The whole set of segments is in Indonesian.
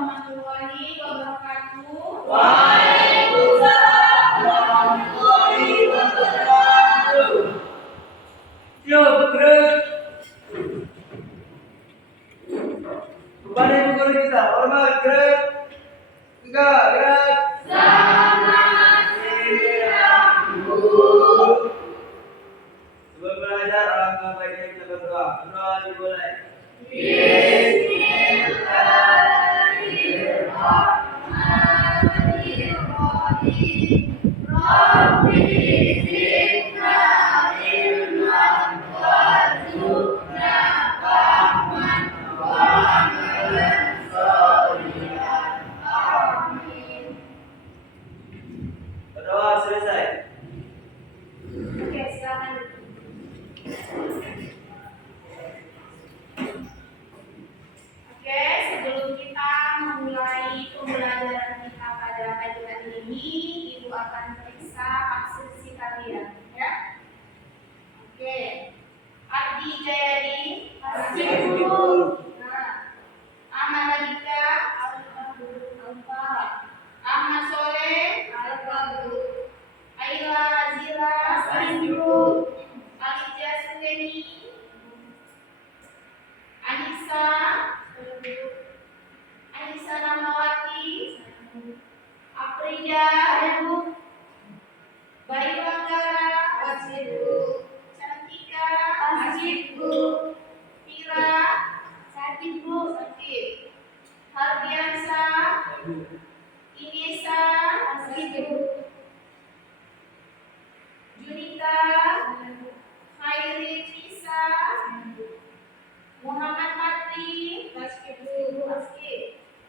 warahmatullahi wabarakatuh. Waalaikumsalam warahmatullahi wabarakatuh. Yo, bergerak. Kembali guru kita, hormat gerak. Tiga, gerak. Selamat siang, Bu. Sebelum belajar, alangkah baiknya kita berdoa. Berdoa dimulai. Bismillahirrahmanirrahim. Rabbi zidna ilman warzuqna fahman wa amalan sholihan. Amin. Berdoa selesai. Oke, silakan. Oke, sebelum kita memulai pembelajaran kita pada pagi hari ini, Ibu akan periksa absensi kalian, ya. Oke. Ardi Jayadi, Ibu. Nah, Ahmad Radika, Ahmad Soleh, Aila Azira, Ibu. Alicia Sukeni, Anissa, Anissa Ramawati, Aprida, Ibu. Bayu Anggara, Ibu. Cantika, Ibu. Pira, Ibu. Hardiansa, Inesa, Ibu. Junita, Khairi Nisa, Muhammad Fatri, Ibu.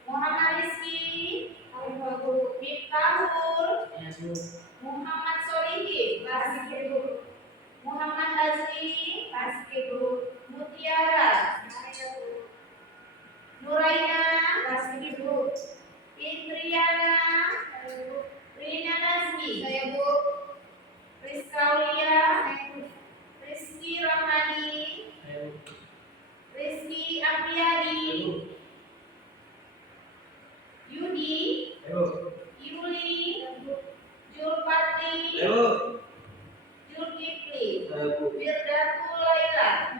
Muhammad Rizki, Miftahul, Muhammad Solihin, Ibu. Muhammad Azri, Ibu. Mutiara, Nuraina, Ibu. Indriana, Rina Nazmi, Ibu. Rizka Aulia, Rizky Rahmani, Rizky Apriyadi, Yudi, Yuli, Julpatri, Julkifli, Firdatul Laila.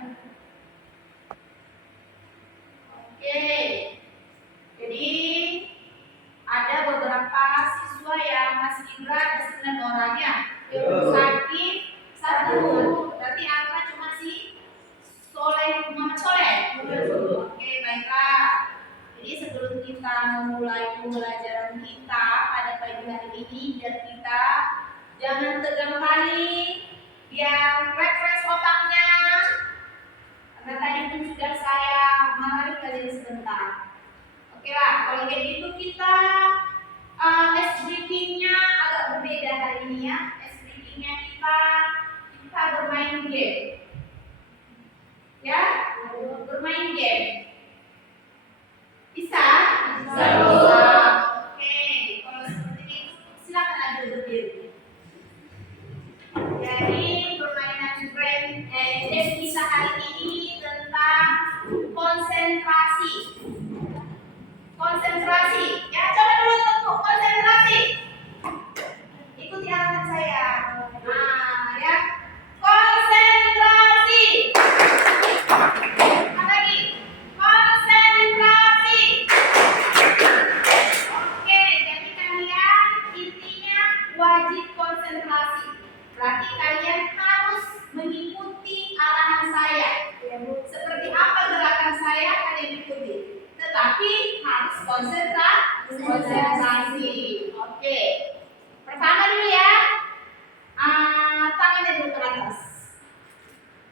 Oke, jadi ada beberapa siswa yang masih berat, ada 9 orang ya. Yang sakit 1, berarti angka cuma si Muhammad Soleh. Oke, baiklah. Jadi sebelum kita memulai pembelajaran kita pada pagi hari ini, biar kita jangan tegang kali, biar refresh otaknya. Karena tadi pun sudah saya marahi kalian sebentar. Oke lah, kalau kayak gitu kita SBT-nya agak berbeda hari ini ya. SBT-nya kita bermain game. Ya, bermain game. Bisa? Bisa. Oke, kalau seperti itu silakan ada berdiri. Jadi permainan game kita hari ini tentang konsentrasi. Konsentrasi. Ya, coba dulu untuk konsentrasi. Ikuti arahan saya. Nah, ya. Konsentrasi. Apa lagi? Konsentrasi. Oke, jadi kalian intinya wajib konsentrasi. Berarti kalian harus mengikuti arahan saya. Seperti apa gerakan saya kalian ikuti. Tetapi harus konsentrasi. Oke. Pertama dulu ya. Tangannya dulu ke atas.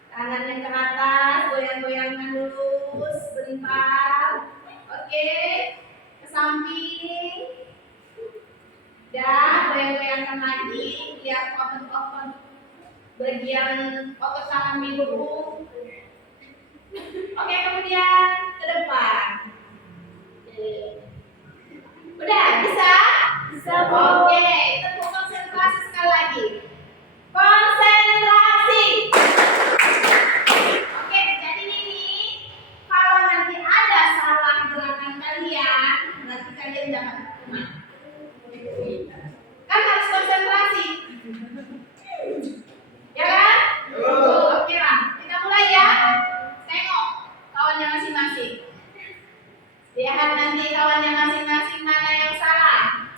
Tangannya ke atas, goyang-goyangkan dulu sebentar. Oke. Ke samping. Dan goyang-goyangkan lagi. Lihat otot-otot bagian otot tangan dulu. Oke, kemudian ke depan. Udah, bisa? Bisa. Oke, tentu konsentrasi sekali lagi. Konsentrasi. Oke, jadi ini kalau nanti ada salah gerakan kalian, jangan rumah. Kan harus konsentrasi. Ya kan? Oke lah, kita mulai ya. Tengok kawannya masing-masing. Lihat nanti kawannya masing-masing mana yang salah.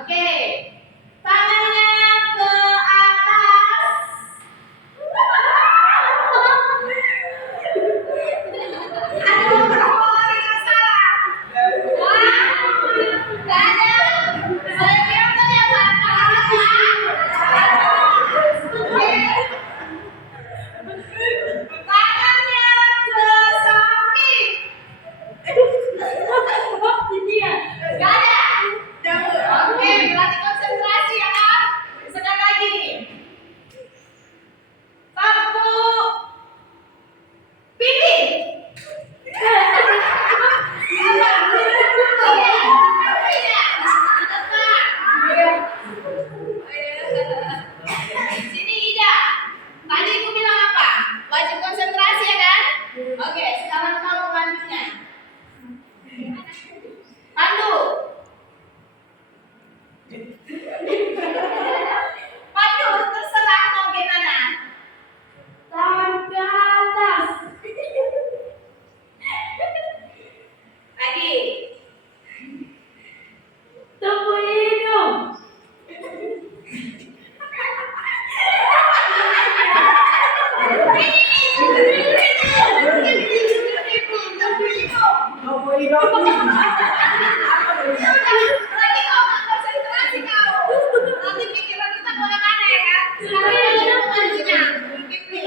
Oke. Tangannya ke atas. Ada beberapa orang yang salah. Gak ada. Saya bilang tuh yang salah. Tangannya ke samping. Gak ada. Oke, berarti konsentrasi ya kan? Sekali lagi. Tepuk pipi. Sini Ida. Tadi aku bilang apa? Wajib konsentrasi ya kan? Oke, sekarang kamu bantunya. Pandu. Pandu, terserah mau gimana. Tangan ke atas. Lagi. Tepuk hidung. Lagi kau nggak konsentrasi kau. Nanti pikiran kita kemana-mana ya kan? Sekarang kita mau bantunya. Pipi.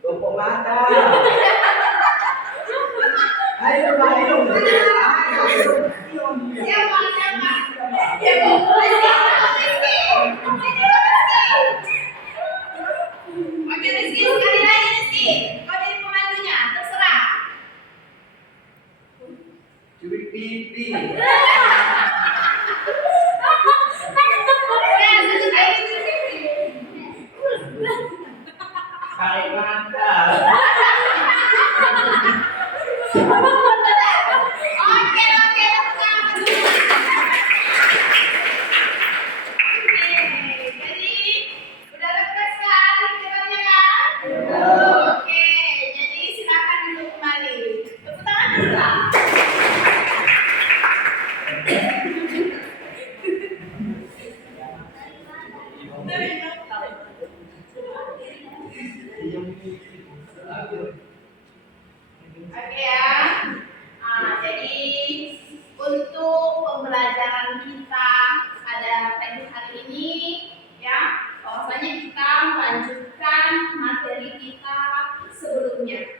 Tumpuk mata. Ayo, ayo. Siapa? Oke Rizky, sekali lagi Rizky. Kau jadi pemandunya, terserah. Cubit pipi. Ya, lanjut lagi Rizky. Tarik mata. Oke, jadi udah refresh kan pikirannya kan? Oke, jadi silakan duduk kembali. Tepuk tangan dulu. Oke ya. Jadi untuk pembelajaran kita pada pagi hari ini ya, bahwasanya kita melanjutkan materi kita sebelumnya.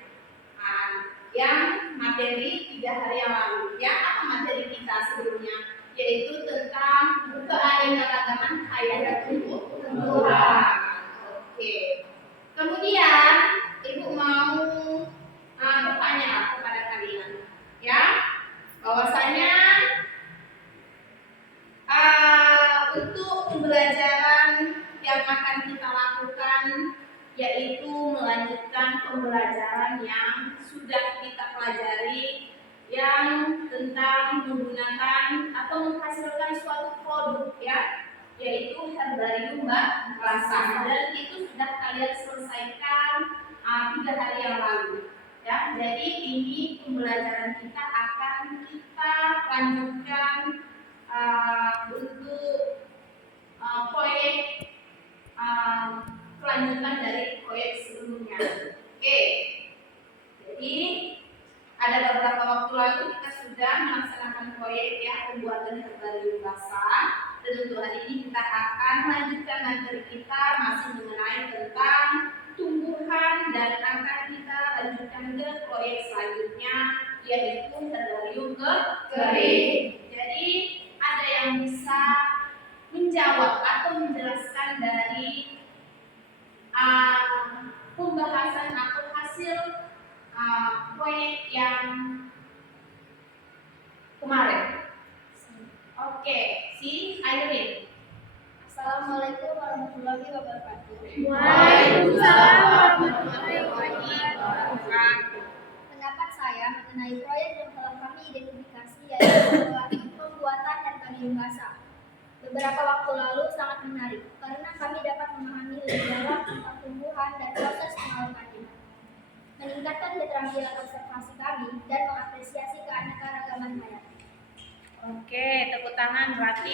Yang materi 3 hari yang lalu ya, apa materi kita sebelumnya? Yaitu tentang keanekaragaman hayadatul Tuhan. Oke. Kemudian Ibu mau bertanya kepada kalian ya, bahwasanya untuk pembelajaran yang akan kita lakukan yaitu melanjutkan pembelajaran yang sudah kita pelajari yang tentang menggunakan atau menghasilkan suatu produk ya, yaitu herbarium basah, dan itu sudah kalian selesaikan 3 hari yang lalu ya. Jadi ini pembelajaran kita akan kita lanjutkan untuk proyek kelanjutan dari proyek sebelumnya. Oke, jadi ada beberapa waktu lalu kita sudah melaksanakan proyek ya, pembuatan herbarium basah, dan untuk hari ini kita akan melanjutkan materi kita masih mengenai tentang tumbuhan, dan akan kita lanjutkan ke proyek selanjutnya yaitu herbarium kering. Jadi ada yang bisa menjawab atau menjelaskan dari pembahasan atau hasil proyek yang kemarin? Oke, si Airin. Assalamualaikum warahmatullahi wabarakatuh. Waalaikumsalam warahmatullahi wabarakatuh. Pendapat saya mengenai proyek yang telah kami identifikasi, yaitu pembuatan RK Basa. Beberapa waktu lalu sangat menarik karena kami dapat memahami lebih dalam tentang tumbuhan dan proses pengalamannya, meningkatkan keterampilan observasi kami, dan mengapresiasi keanekaragaman hayati. Oke, tepuk tangan berarti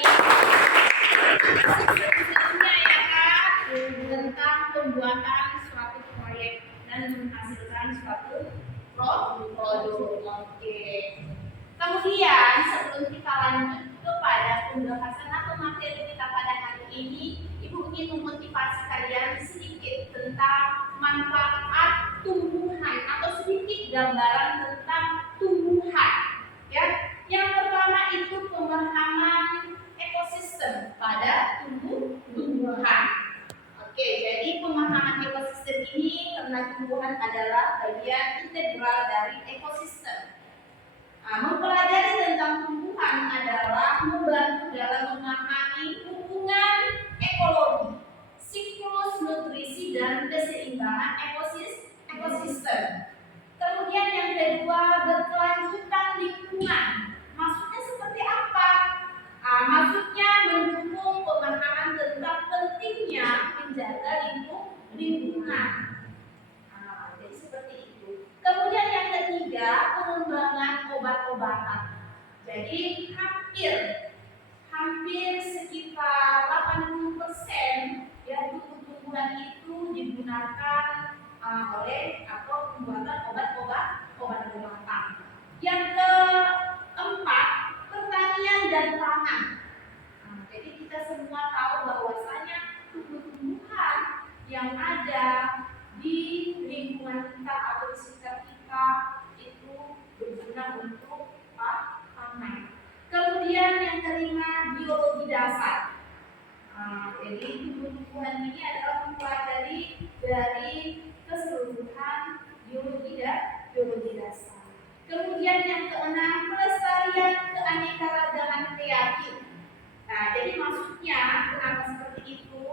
sebelumnya ya Kak, tentang pembuatan suatu proyek dan menghasilkan suatu produk. Oke. Kemudian sebelum kita lanjut kepada pembahasan atau materi kita pada hari ini, Ibu ingin memotivasi kalian sedikit tentang manfaat tumbuhan atau sedikit gambaran tentang tumbuhan. Ya, yang pertama itu pemahaman ekosistem pada tumbuhan. Oke, jadi pemahaman ekosistem ini karena tumbuhan adalah bagian integral dari ekosistem. Mempelajari tentang tumbuhan adalah membantu dalam memahami hubungan ekologi, siklus nutrisi dan keseimbangan ekosistem. Kemudian yang kedua, berkelanjutan lingkungan. Maksudnya seperti apa? Maksudnya mendukung pemahaman tentang pentingnya menjaga lingkungan. Jadi seperti itu. Kemudian yang ketiga, pengembangan obat-obatan. Jadi hampir sekitar 80% ya tumbuhan itu digunakan oleh atau pembuatan obat-obatan. Yang keempat, pertanian dan pangan. Jadi kita semua tahu bahwasanya tumbuh-tumbuhan yang ada di lingkungan kita atau di sekitar kita itu berguna untuk pangan. Kemudian yang kelima, biologi dasar. Jadi tumbuh-tumbuhan ini adalah mempelajari dari keseluruhan biologi dasar. Kemudian yang keenam, pelestarian keanekaragaman kreatif. Jadi maksudnya kenapa seperti itu?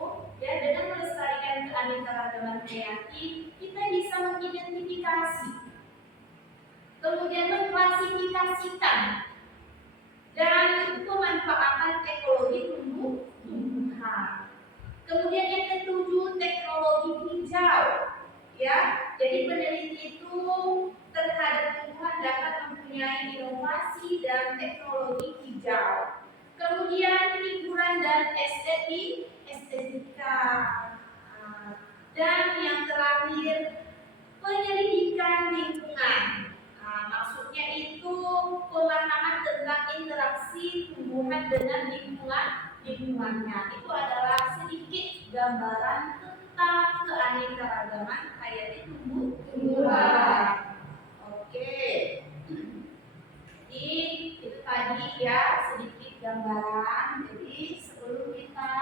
Ya, dengan melestarikan keanekaragaman kreatif, kita bisa mengidentifikasi, kemudian mengklasifikasikan dan pemanfaatan ekologi tumbuhan. Kemudian yang ketujuh, teknologi hijau. Ya, jadi peneliti itu terhadap tumbuhan dapat mempunyai inovasi dan teknologi hijau. Kemudian hiburan dan estetika. Dan yang terakhir, penyelidikan lingkungan. Maksudnya itu pemahaman tentang interaksi tumbuhan dengan lingkungannya. Itu adalah sedikit gambaran tentang keanekaragaman hayati tumbuhan. Oke. Jadi itu tadi ya sedikit gambaran. Jadi sebelum kita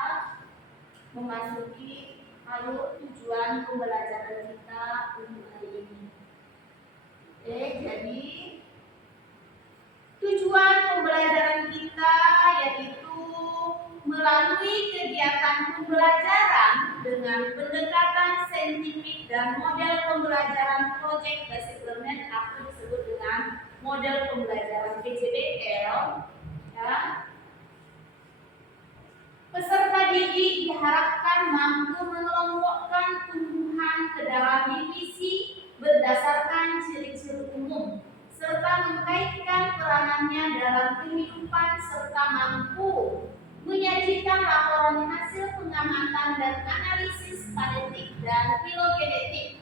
memasuki tujuan pembelajaran kita untuk hari ini. Jadi tujuan pembelajaran kita yaitu melalui kegiatan pembelajaran dengan pendekatan saintifik dan model pembelajaran project based learning atau disebut dengan model pembelajaran PJBL. Ya. Peserta didik diharapkan mampu mengelompokkan tumbuhan ke dalam divisi berdasarkan ciri-ciri umum serta mengkaitkan peranannya dalam kehidupan serta mampu menyajikan laporan hasil pengamatan dan analisis genetik dan filogenetik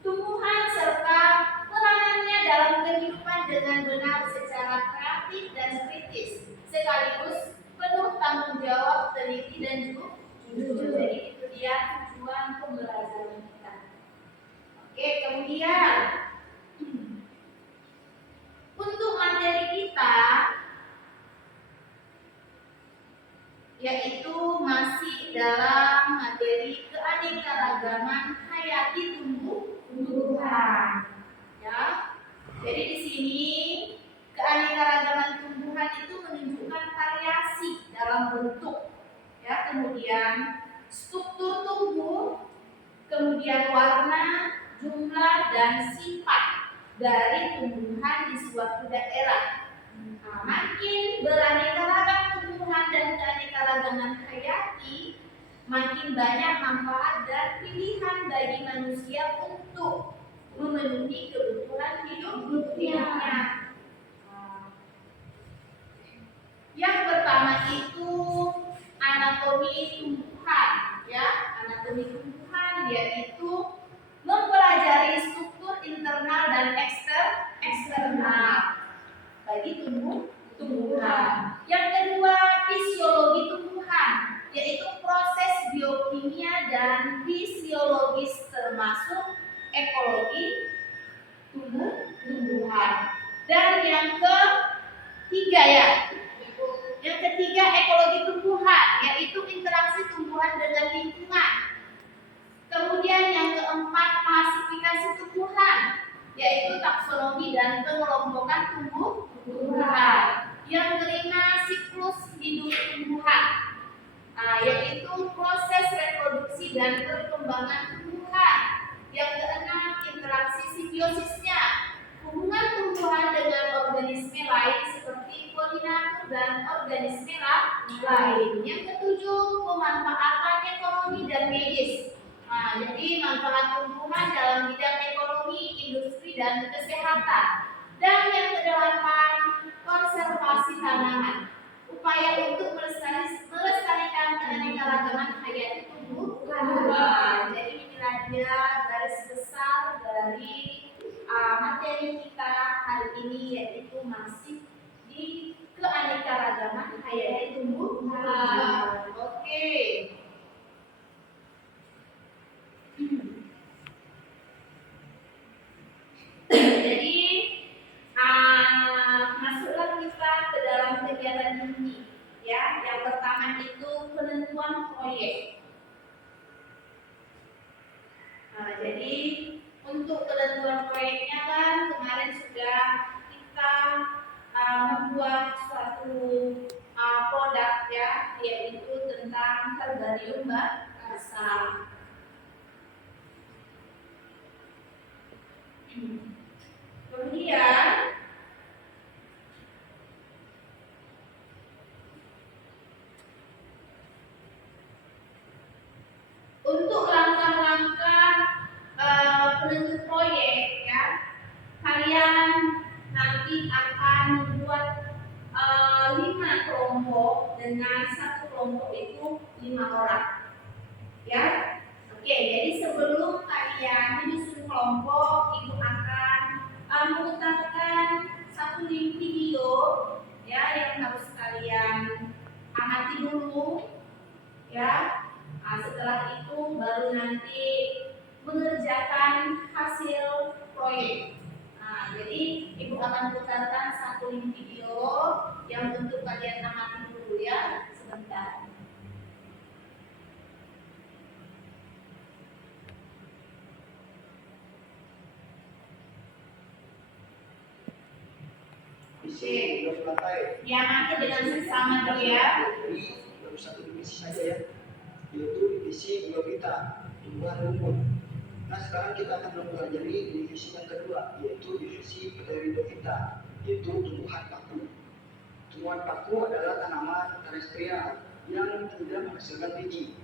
tumbuhan serta peranannya dalam kehidupan dengan benar secara kreatif dan kritis sekaligus penuh tanggung jawab teliti dan jujur. Jadi itu dia tujuan pembelajaran kita. Oke, kemudian untuk materi kita yaitu masih dalam materi keanekaragaman hayati tumbuhan. Ya. Jadi di sini keanekaragaman tumbuhan itu menunjukkan variasi dalam bentuk, ya, kemudian struktur tubuh, kemudian warna, jumlah dan sifat dari tumbuhan di suatu daerah. Nah, makin beraneka ragam tumbuhan dan keanekaragaman hayati, makin banyak manfaat dan pilihan bagi manusia untuk memenuhi kebutuhan hidupnya. Yang pertama itu anatomi tumbuhan, ya. Anatomi tumbuhan yaitu mempelajari struktur internal dan eksternal bagi tumbuhan. Yang kedua, fisiologi tumbuhan, yaitu proses biokimia dan fisiologis termasuk ekologi tumbuhan. Dan yang ketiga ekologi tumbuhan, yaitu interaksi tumbuhan dengan lingkungan. Kemudian yang keempat, klasifikasi tumbuhan, yaitu taksonomi dan pengelompokan tumbuhan. Yang kelima, siklus hidup tumbuhan, yaitu proses reproduksi dan perkembangan tumbuhan. Yang keenam, interaksi simbiosisnya, hubungan tumbuhan dengan organisme lain seperti polinator dan organisme lain. Yang ketujuh, pemanfaatan ekonomi dan medis. Jadi manfaat tumbuhan dalam bidang ekonomi, industri, dan kesehatan. Dan yang kedelapan, konservasi tanaman, upaya untuk melestarikan keanekaragaman hayati tumbuhan. Jadi inilah dia garis besar dari materi kita hari ini, yaitu masih di keanekaragaman hayati tumbuhan. Oke. Jadi masuklah kita ke dalam kegiatan ini, ya. Yang pertama itu penentuan proyek. Jadi untuk penentuan proyeknya kan kemarin sudah kita membuat suatu produk, ya, yaitu tentang herbarium basah. Kemudian untuk langkah-langkah penentu proyek, ya, kalian nanti akan membuat 5 kelompok dengan satu kelompok itu 5 orang, ya. Oke, jadi sebelum kalian menyusun kelompok, ibu akan memutarkan satu link video, ya, yang harus kalian amati dulu, ya. Setelah itu baru nanti mengerjakan hasil proyek. Jadi ibu akan putarkan satu link video yang untuk kalian amati dulu, ya, sebentar. Ya, nanti dengan sesama dulu, ya. Jadi baru satu divisi saja, ya, yaitu divisi biofita, tumbuhan rumput. Nah, sekarang kita akan mempelajari divisi yang kedua, yaitu divisi pteridofita, yaitu tumbuhan paku. Tumbuhan paku adalah tanaman terestrial yang tidak menghasilkan biji,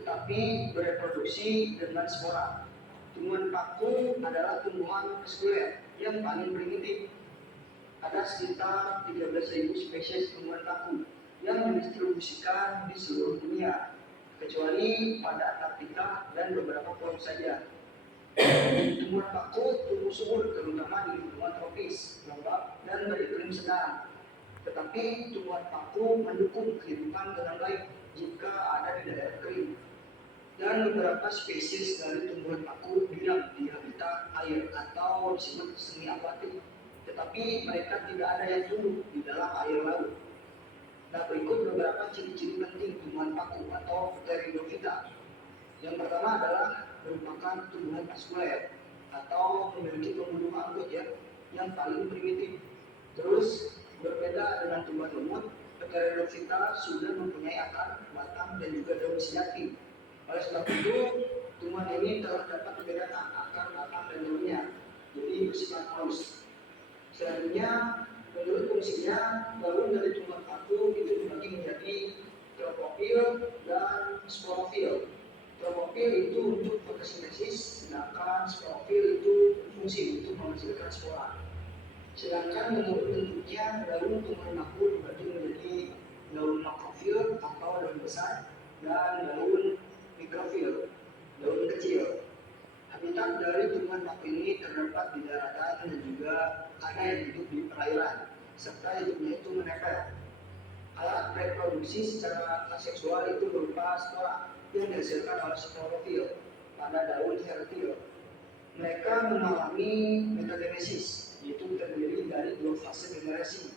tetapi bereproduksi dengan spora. Tumbuhan paku adalah tumbuhan vaskuler yang paling primitif. Ada sekitar 13.000 spesies tumbuhan paku yang didistribusikan di seluruh dunia, kecuali pada Antartika dan beberapa pulau saja. Tumbuhan paku tumbuh subur terutama di lingkungan tropis, lembab, dan beriklim sedang. Tetapi tumbuhan paku mendukung kehidupan dengan baik jika ada di daerah kering. Dan beberapa spesies dari tumbuhan paku diam di habitat air atau disebut semi akuatik, tetapi mereka tidak ada yang tumbuh di dalam air laut. Nah, berikut beberapa ciri-ciri penting tumbuhan paku atau pteridofita. Yang pertama adalah merupakan tumbuhan vaskuler atau memiliki pembuluh angkut, ya, yang paling primitif. Terus berbeda dengan tumbuhan lumut, pteridofita sudah mempunyai akar, batang, dan juga daun sejati. Oleh sebab itu, tumbuhan ini telah dapat membedakan akar, batang, dan daunnya. jadi bersifat halus. Selanjutnya, menurut fungsinya, daun dari tumbuhan paku itu dibagi menjadi tropofil dan sporofil. Tropofil itu untuk fotosintesis, sedangkan sporofil itu berfungsi untuk menghasilkan spora. Sedangkan menurut bentuknya, daun tumbuhan paku dibagi menjadi daun makrofil atau daun besar dan daun mikrofil, daun kecil. Habitat dari tumbuhan paku ini terdapat di daratan dan juga ada yang hidup di perairan, serta hidupnya itu menempel. Alat reproduksi secara aseksual itu berupa spora yang dihasilkan oleh sporofil pada daun fertil. Mereka mengalami metagenesis, yaitu terdiri dari dua fase generasi,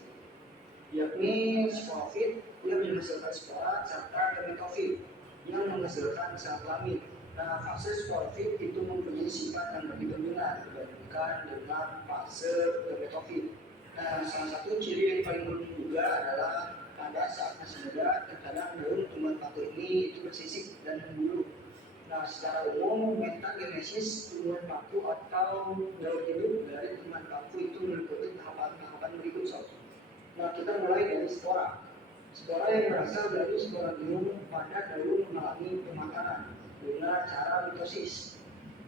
yakni sporofit yang menghasilkan spora serta gametofit yang menghasilkan sel kelamin. Nah, fase sporofit itu mempunyai sifat yang lebih dominan dibandingkan dengan fase gametofit. Nah, salah satu ciri yang paling umum juga adalah pada saat masih muda, terkadang daun tumbuhan paku ini itu bersisik dan membulu. Nah, secara umum metagenesis tumbuhan paku atau daun hidup dari tumbuhan paku itu meliputi tahapan-tahapan berikut sob. Nah, kita mulai dari spora. Spora yang berasal dari sporadium pada daun mengalami pemakaran dengan cara mitosis.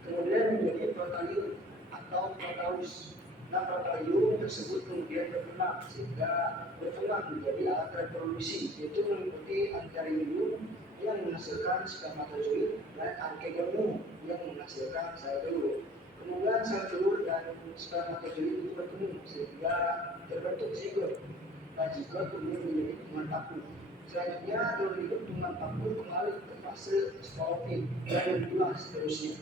Kemudian menjadi protalium atau protalus. Nah, protalium tersebut kemudian berkembang sehingga berkembang menjadi alat reproduksi, yaitu meliputi antheridium yang menghasilkan spermatozoid dan archegonium yang menghasilkan sel telur. Kemudian sel telur dan spermatozoid itu bertemu sehingga terbentuk zigot. Nah, zigot kemudian menjadi tumbuhan paku. Selanjutnya, daun hidup tumbuhan paku kembali ke fase sporofit dan berulang seterusnya.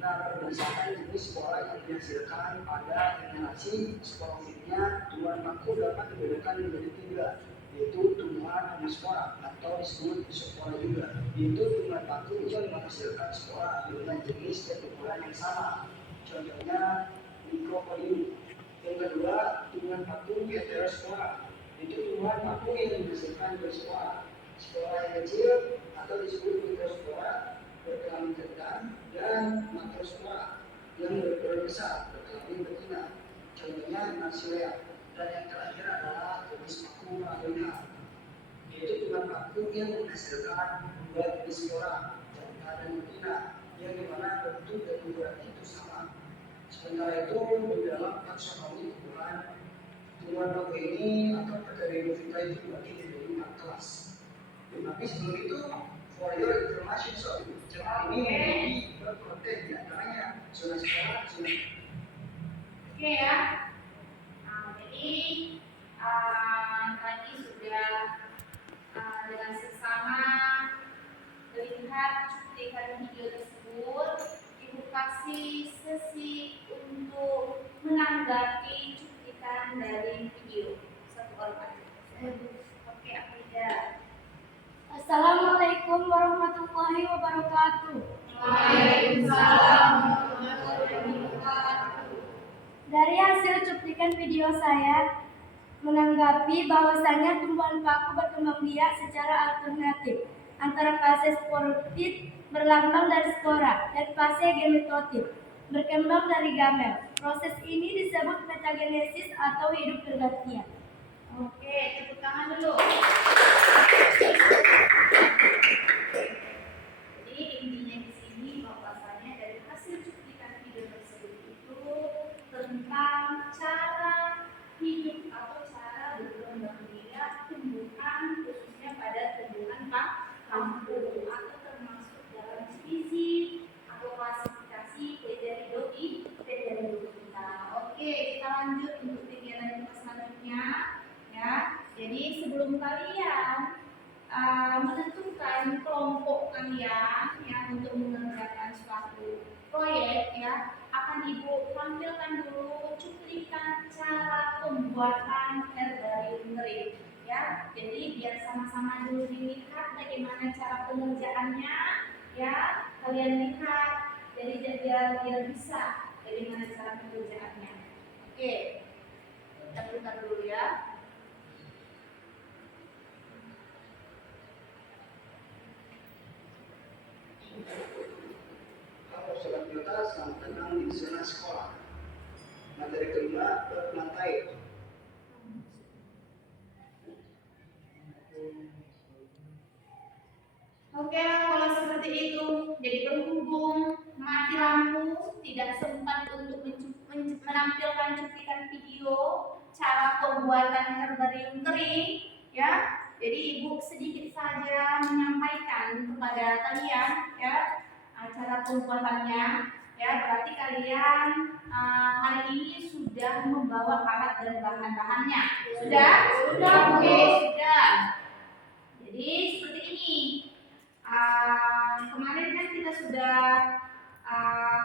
Nah, berdasarkan jenis spora yang dihasilkan pada generasi sporofitnya, tumbuhan paku dapat dibedakan menjadi tiga, yaitu tumbuhan homospora atau disebut isospora juga, yaitu tumbuhan paku yang menghasilkan spora dengan jenis dan ukuran yang sama. Contohnya micropodium. Yang kedua, tumbuhan paku heterospora, yaitu tumbuhan paku yang menghasilkan spora. Spora yang kecil atau disebut mikrospora berkelamin jantan dan makrospora yang berukuran besar berkelamin betina. Contohnya Marsilea. Dan yang terakhir adalah jenis paku Radonia, yaitu tumbuhan paku yang menghasilkan dua jenis spora, jantan dan betina, yang dimana bentuk dan ukurannya itu sama. Sementara itu di dalam taksonomi tumbuhan paku ini atau Pteridophyta itu dibagi menjadi 4 kelas. Tapi sebelum itu, for your information, so cerita ini memiliki berkonten di antaranya zona spora, zona. Oke ya. Nah, jadi tadi sudah dengan seksama melihat cuplikan video tersebut, Ibu kasih sesi untuk menanggapi cuplikan dari video. Satu orang aja. Oke, Afrida. Assalamualaikum warahmatullahi wabarakatuh. Waalaikumsalam warahmatullahi wabarakatuh. Dari hasil cuplikan video saya menanggapi bahwasanya tumbuhan paku berkembang biak secara alternatif antara fase sporofit berlambang dari spora dan fase gemetotit berkembang dari gamel. Proses ini disebut metagenesis atau hidup bergantian. Oke, tepuk tangan dulu. Jadi intinya di sini bahwasanya dari hasil cuplikan video tersebut itu tentang cara hidup atau cara berkembang biak tumbuhan, khususnya pada tumbuhan paku atau termasuk dalam spesies atau klasifikasi Pteridophyta. Oke, kita lanjut untuk kegiatan kita selanjutnya. Ya, jadi sebelum kalian menentukan kelompok kalian ya untuk mengerjakan suatu proyek ya, akan Ibu tampilkan dulu cuplikan cara pembuatan herbarium kering ya. Jadi biar sama-sama dulu dilihat bagaimana cara pengerjaannya ya, kalian lihat. Jadi biar bisa bagaimana cara pengerjaannya. Oke, kita putar dulu ya. Halo Sobat Biota, selamat datang di zona sekolah. materi kelima lantai. Oke, kalau seperti itu, jadi berhubung mati lampu, tidak sempat untuk menampilkan cuplikan video cara pembuatan herbarium kering, ya. Jadi ibu sedikit saja menyampaikan kepada kalian, ya, cara pembuatannya, ya. Berarti kalian hari ini sudah membawa alat dan bahan-bahannya, sudah? Sudah, oke, sudah. Jadi seperti ini. Kemarin kan kita sudah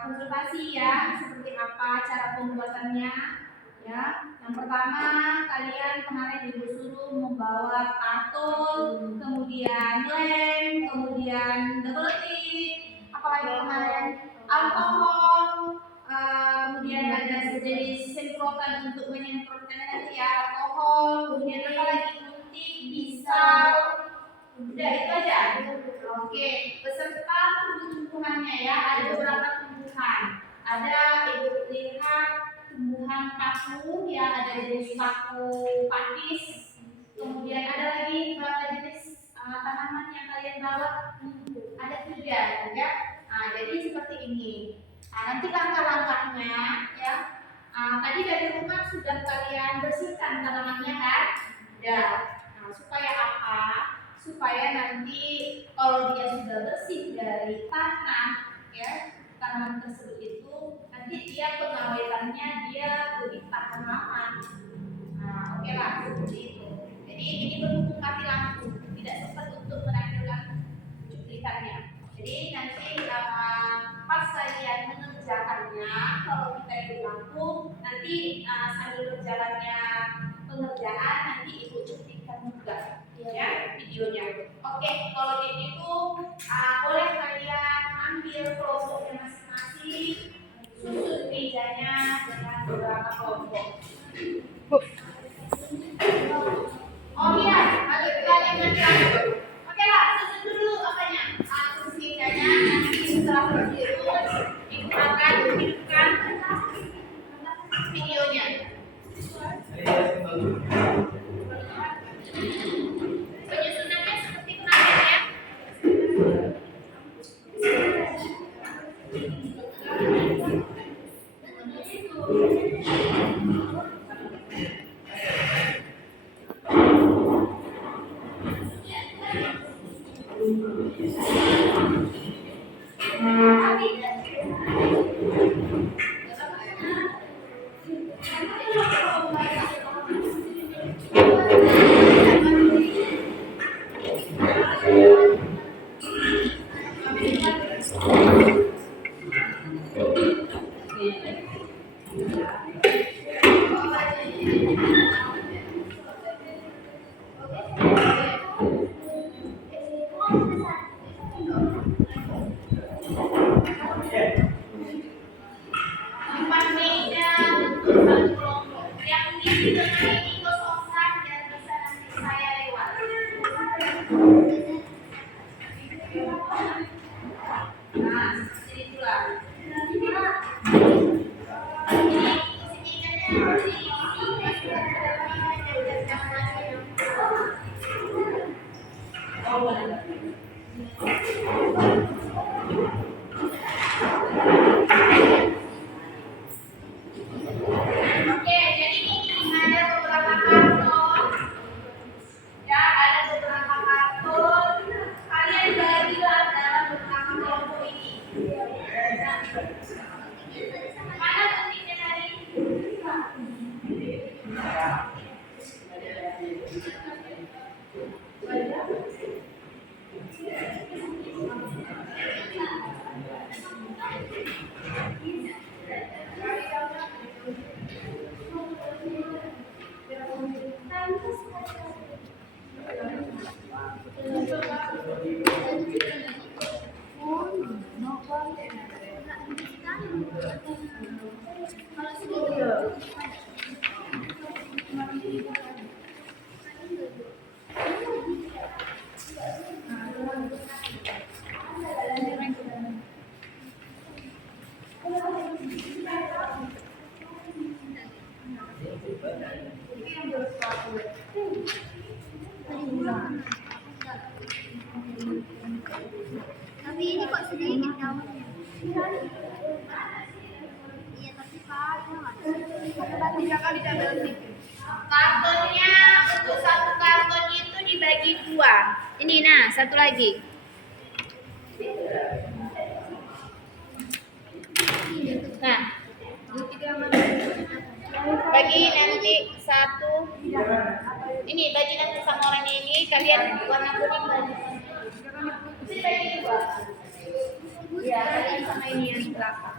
konsultasi ya seperti apa cara pembuatannya ya. Yang pertama kalian kemarin ibu suruh membawa karton, kemudian lem, kemudian double tip, apalagi kemarin alkohol, kemudian ada sejenis semprotan untuk menyemprotkannya nanti ya, alkohol, kemudian apa lagi, gunting, pisau. Udah itu aja. Oke, beserta tumbuh-tumbuhannya ya. Ada beberapa tumbuhan. Ada ibu lihat tumbuhan paku ya, ada jenis paku pakis. Kemudian ada lagi beberapa jenis tanaman yang kalian bawa. Ada 3 ya. Jadi seperti ini. Nanti langkah-langkahnya ya. Tadi dari rumah sudah kalian bersihkan tanamannya kan? Ya. Supaya apa? Supaya nanti kalau dia sudah bersih dari tanah ya, tanaman tersebut itu nanti dia pengawetannya dia lebih tahan lama. Oke lah seperti itu. Jadi ini berhubung mati lampu, tidak sempat untuk menampilkan cuplikannya. Jadi nanti pas saya mengerjakannya, kalau kita di lampu nanti sambil berjalannya pengerjaan nanti ibu cuplikan juga ya videonya. Oke, kalau gitu boleh kalian ambil kelompoknya masing-masing, susun mejanya dengan beberapa kelompok. Oh iya, kalian ngerti. Oke lah, susun dulu apanya, susun mejanya. Nanti setelah itu ibu akan hidupkan videonya. Penyusunannya seperti kemarin ya. bagi 2. Ini nah, satu lagi. Nah, bagi nanti satu. Ini bagi nanti sama orang ini kalian warna kuning bagi. Ini bagi 2. Ya, kalian sama ini yang di belakang.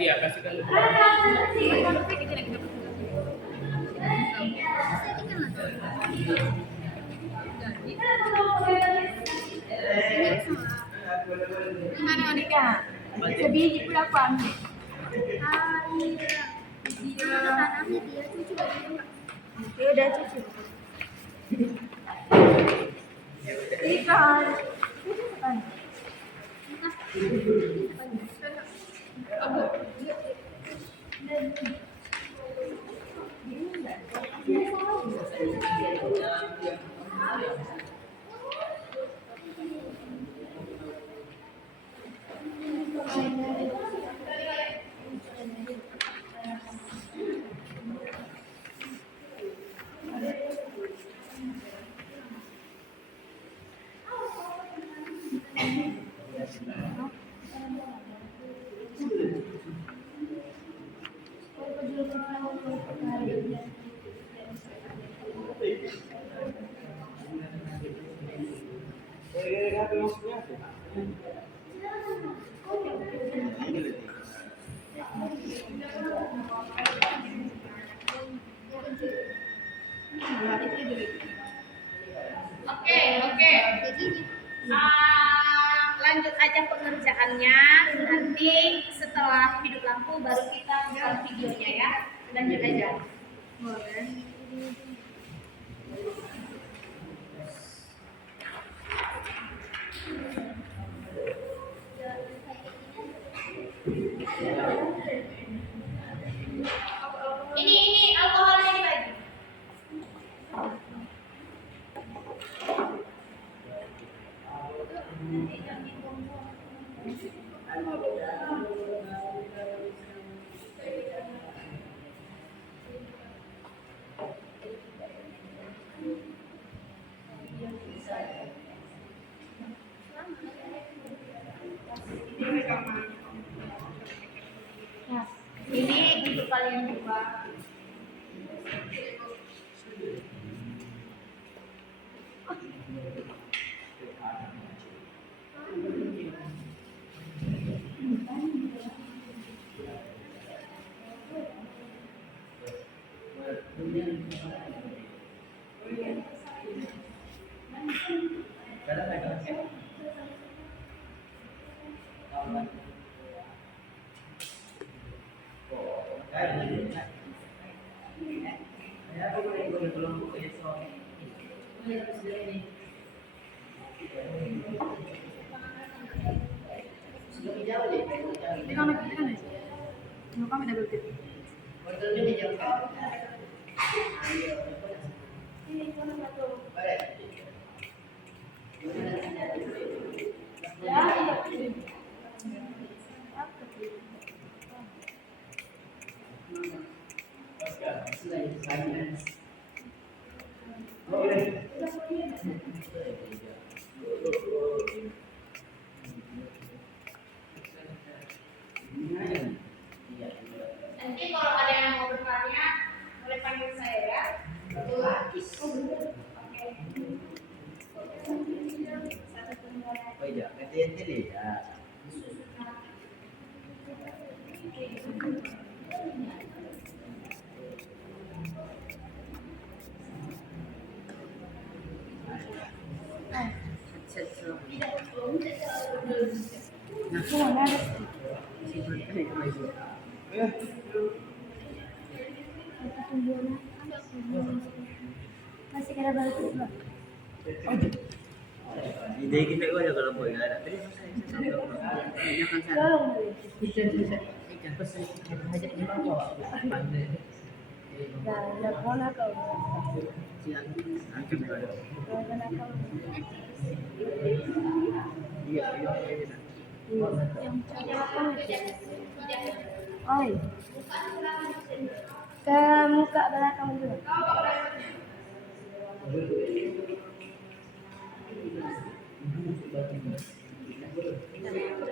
Iya, kasihkan dulu. Gimana Monica? Sebiji pula aku ambil. Dia cucu Ya udah cuci. Ikan. Oke. Lanjut aja pengerjaannya. Nanti setelah hidup lampu baru kita buka videonya ya. Lanjut aja. Ini alkoholnya dibagi. Nah, ini untuk kalian berdua. Nanti kalau ada yang mau bertanya boleh panggil saya ya. Oke. Masih kena balik juga. Ide kita gua ada kalau boleh ada. Tadi Oi. Ke muka belakang dulu.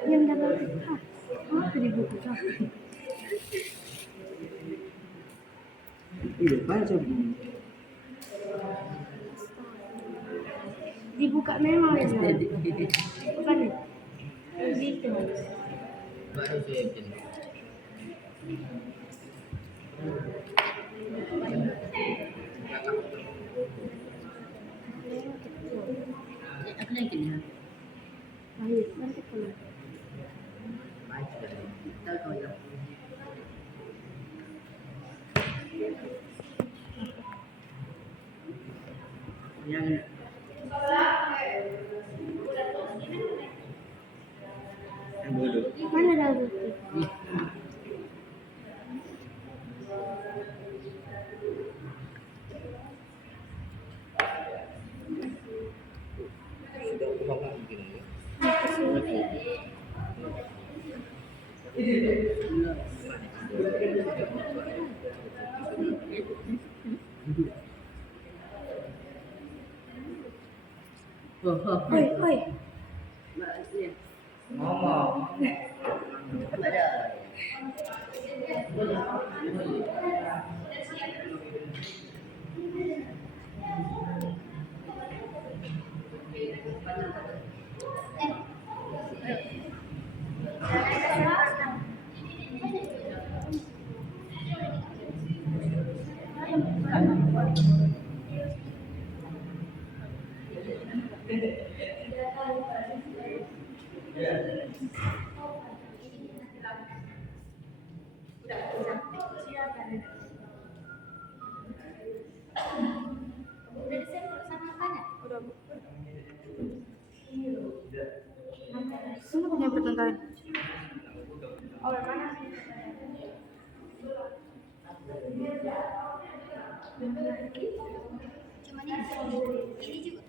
Yang dapat di buku Iya, baca Bu. dibuka memang ya bukan ya gitu. Baru bikin. Apa lagi ni? Baik, nanti pulang. Baik dah. Kita kau yang yang bodoh. Mana dah bukti? Oi, oi. Ngomong. Ada. Udah disiapkan sama makannya? Udah, Bu. Sini punya pertentangan. Oh, yang mana? Cuma ini juga.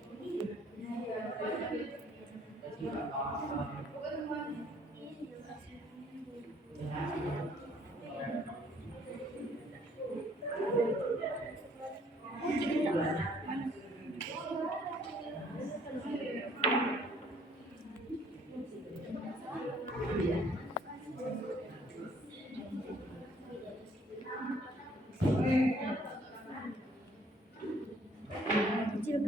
Kecil.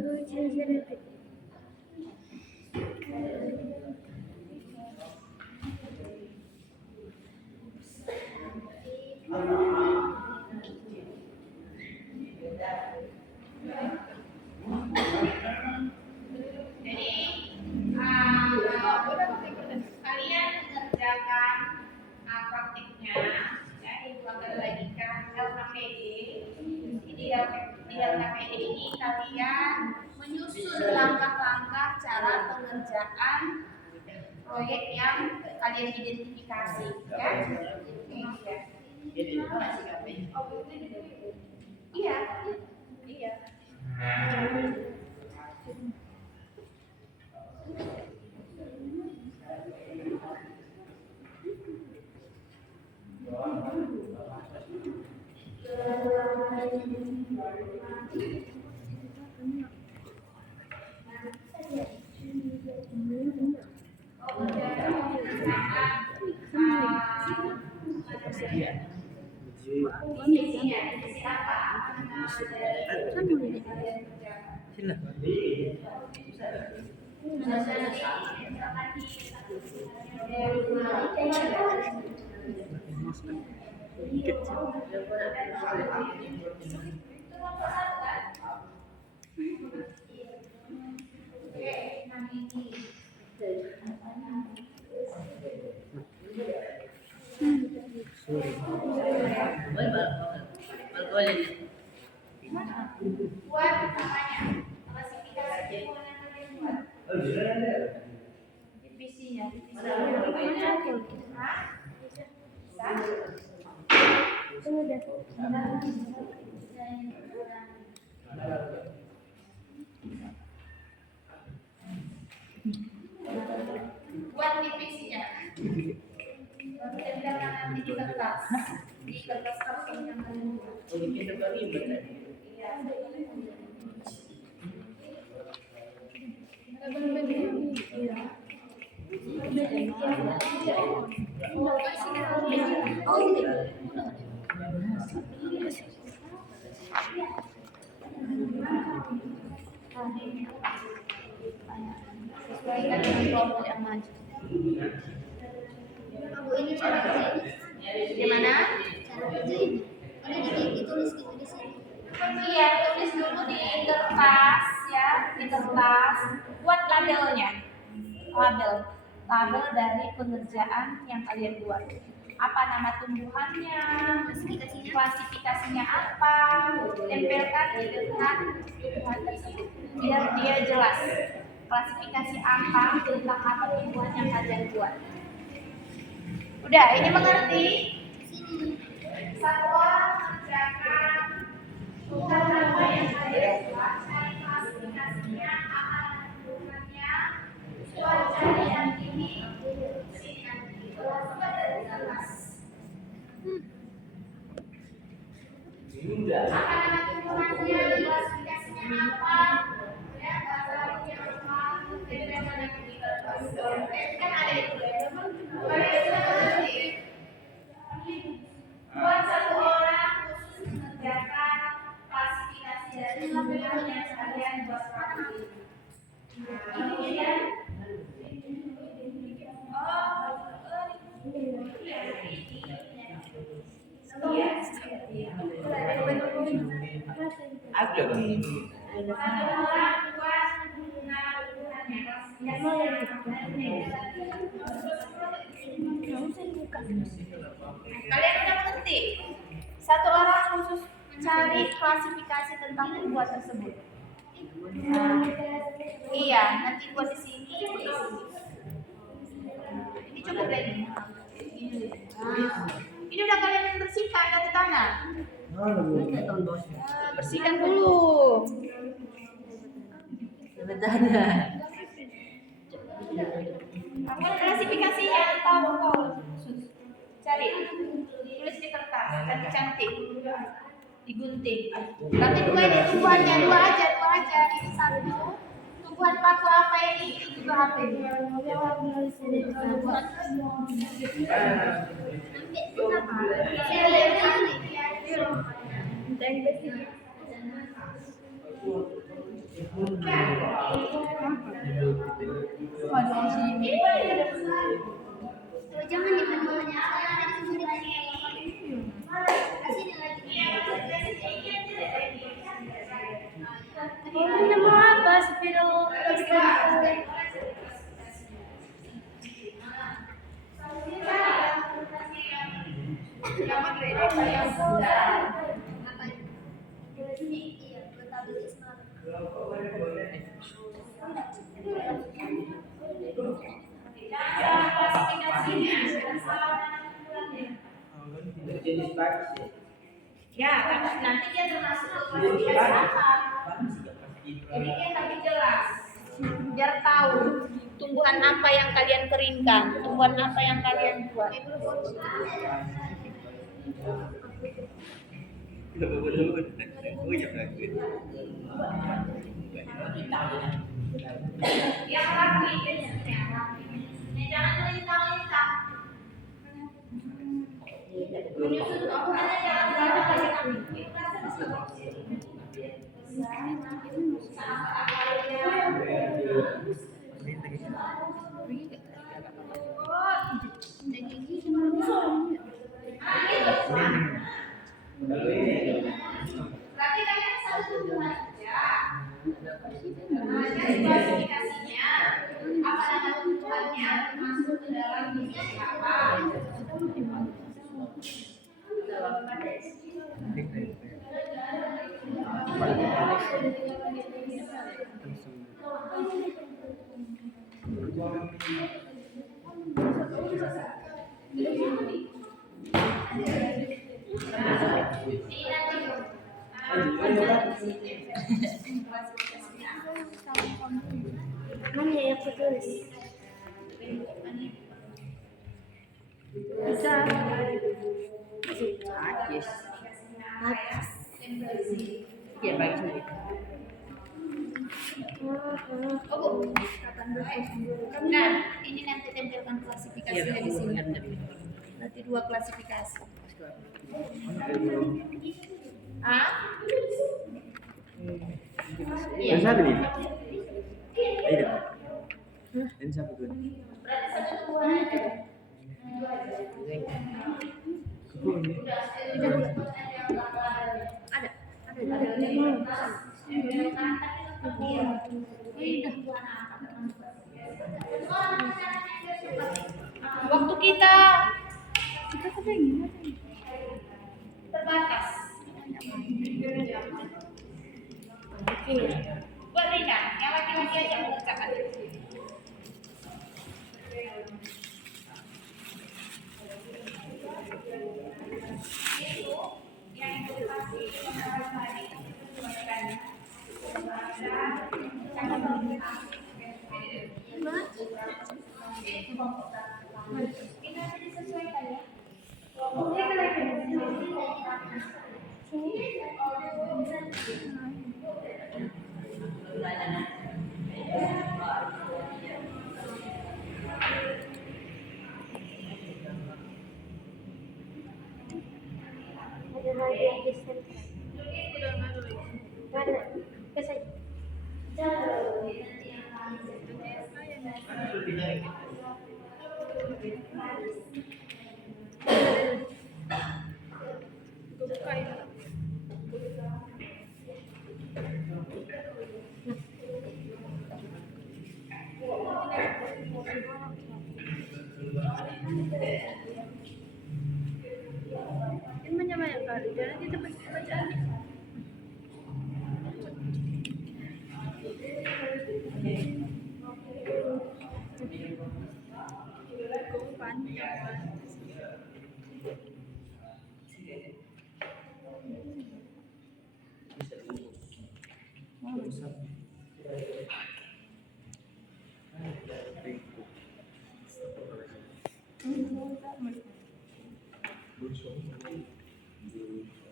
Jadi kalian mengerjakan praktiknya ya di keluarga bagikan LKPD. Di LKPD ini kalian menyusun langkah-langkah cara pengerjaan proyek yang kalian identifikasi ya. Iya. Iya. Buat namanya klasifikasi buat divisinya. Buat divisinya. Tempelkan nanti di kertas karton yang kalian buat. Iya. Sesuaikan dengan kelompok yang maju. Bu, ini cara kerja ini. Gimana? Cara kerja ini. Ini ditulis gitu di sini. Iya, tulis dulu di kertas ya, di kertas. Buat labelnya. Label dari pengerjaan yang kalian buat. Apa nama tumbuhannya, klasifikasinya apa, tempelkan di dekat tumbuhan tersebut biar dia jelas klasifikasi apa tentang apa tumbuhan yang kalian buat. Udah, ini mengerti? Satu orang mengerjakan tumbuhan apa yang kalian buat, cari klasifikasinya, apa nama tumbuhannya, cari yang ini, sini yang ini. Semua dari atas. Apa nama tumbuhannya, klasifikasinya apa, ya bahasanya apa, tempelkan yang di kertas. Kan ada itu ya. Buat satu orang khusus mengerjakan klasifikasi dari tumbuhan yang kalian buat rapi. Ini ya. Ada kan? Satu orang buat nama tumbuhannya Kalian udah mengerti? Satu orang khusus mencari klasifikasi tentang tumbuhan tersebut. Iya, nanti buat di sini. Ini cukup lagi. Ini udah kalian bersihkan dari tanah. Bersihkan dulu. Kamu klasifikasinya tahu kau? Cari, tulis di kertas, cantik-cantik, digunting. Tapi dua ini tumbuhannya dua aja. Ini satu. Tumbuhan paku apa ini? Ini juga apa ini? Jangan dipenuhnya, soalnya ada di sini lagi. Sini lagi. Ini mau apa Spiro? Apa ini? Iya, metabolisme. Jenis bagus ya. Ya, nanti dia termasuk klasifikasi apa? Jadi dia tapi jelas, biar tahu tumbuhan apa yang kalian keringkan, tumbuhan apa yang kalian buat. Yang rapi, yang rapi. Jangan lintang-lintang. Menyusun tumbuhannya jangan banyak kali. Berarti kalian satu tumbuhan saja. Jadi klasifikasinya apa nama tumbuhannya masuk ke dalam jenis apa? Mana yang aku tulis? Bisa. Habis. Ya baik sendiri. Oh. Oh, Bu. Nah, ini nanti tempelkan klasifikasinya di sini. Nanti 2 klasifikasi. Ah? Yang satu nih. Ayo. Yang satu tuh. Berarti satu tumbuhan aja. Ada. Waktu kita terbatas. Buat Rina, yang laki-laki aja mengerjakan. Itu yang edukasi beberapa hari dibuatkan. Ini nanti disesuaikan ya.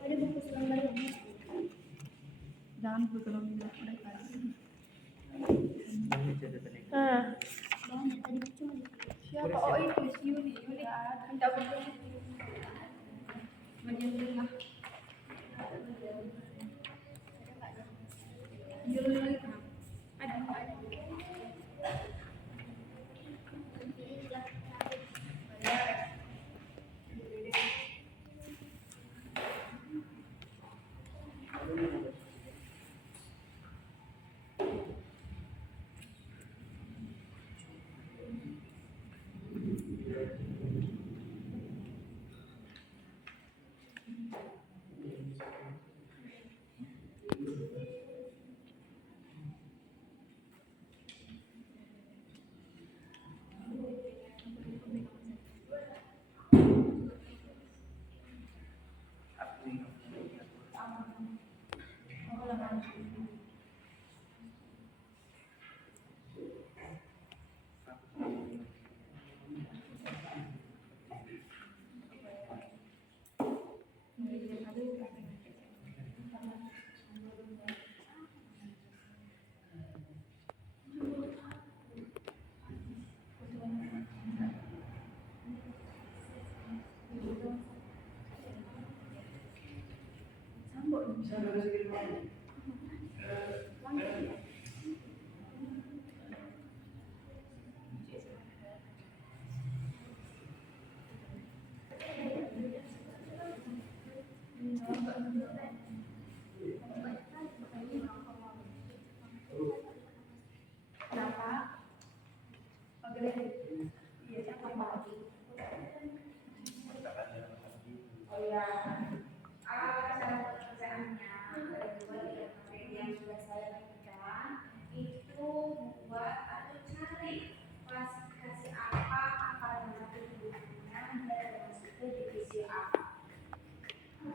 Ada buku lembarnya. Jangan buku lembar mereka. Banyak tadi cuma. Siapa? Oh itu si Yuni. Minta buku. Bagian tengah. Yuni lagi. Ada.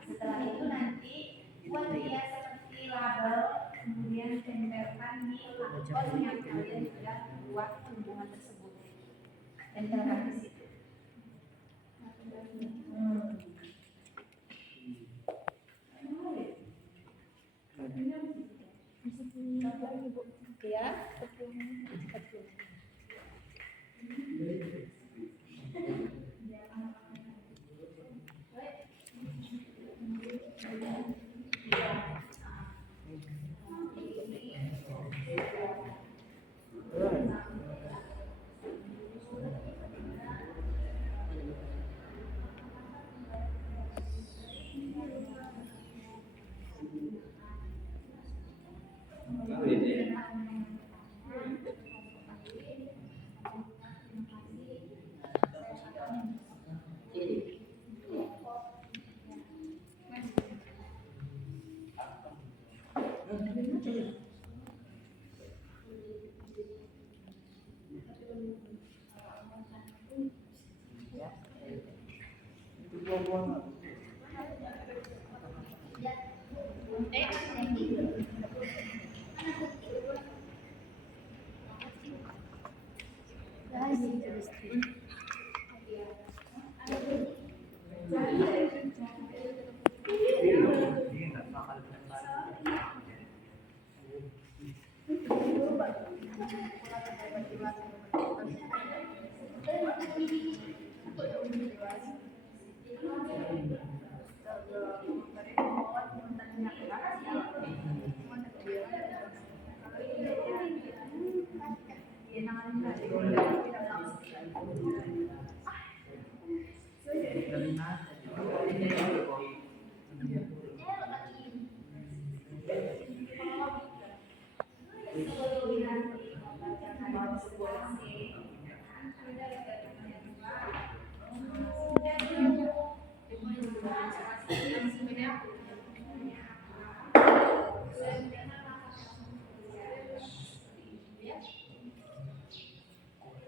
Setelah itu nanti buat dia seperti label, kemudian tempelkan di akun yang kalian sudah buat hubungan tersebut. Tempelkan di situ. Ya,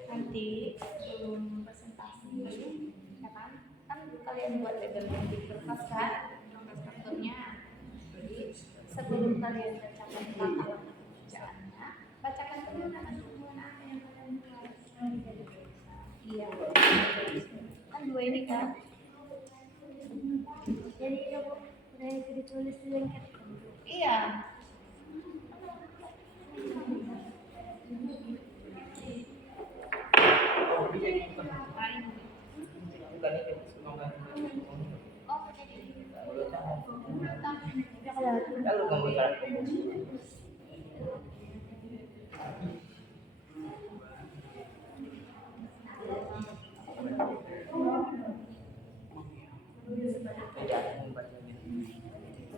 Nanti sebelum presentasi, ya kan kalian buat legal di kertas kan, kertas kartonnya. Jadi sebelum kalian bacakan tata letak pekerjaannya, bacakan dulu nama apa yang kalian buat. Iya. Kan dua ini kan. Jadi itu udah ditulis di lengkap. Iya. Oh, jadi Lalu kamu salah.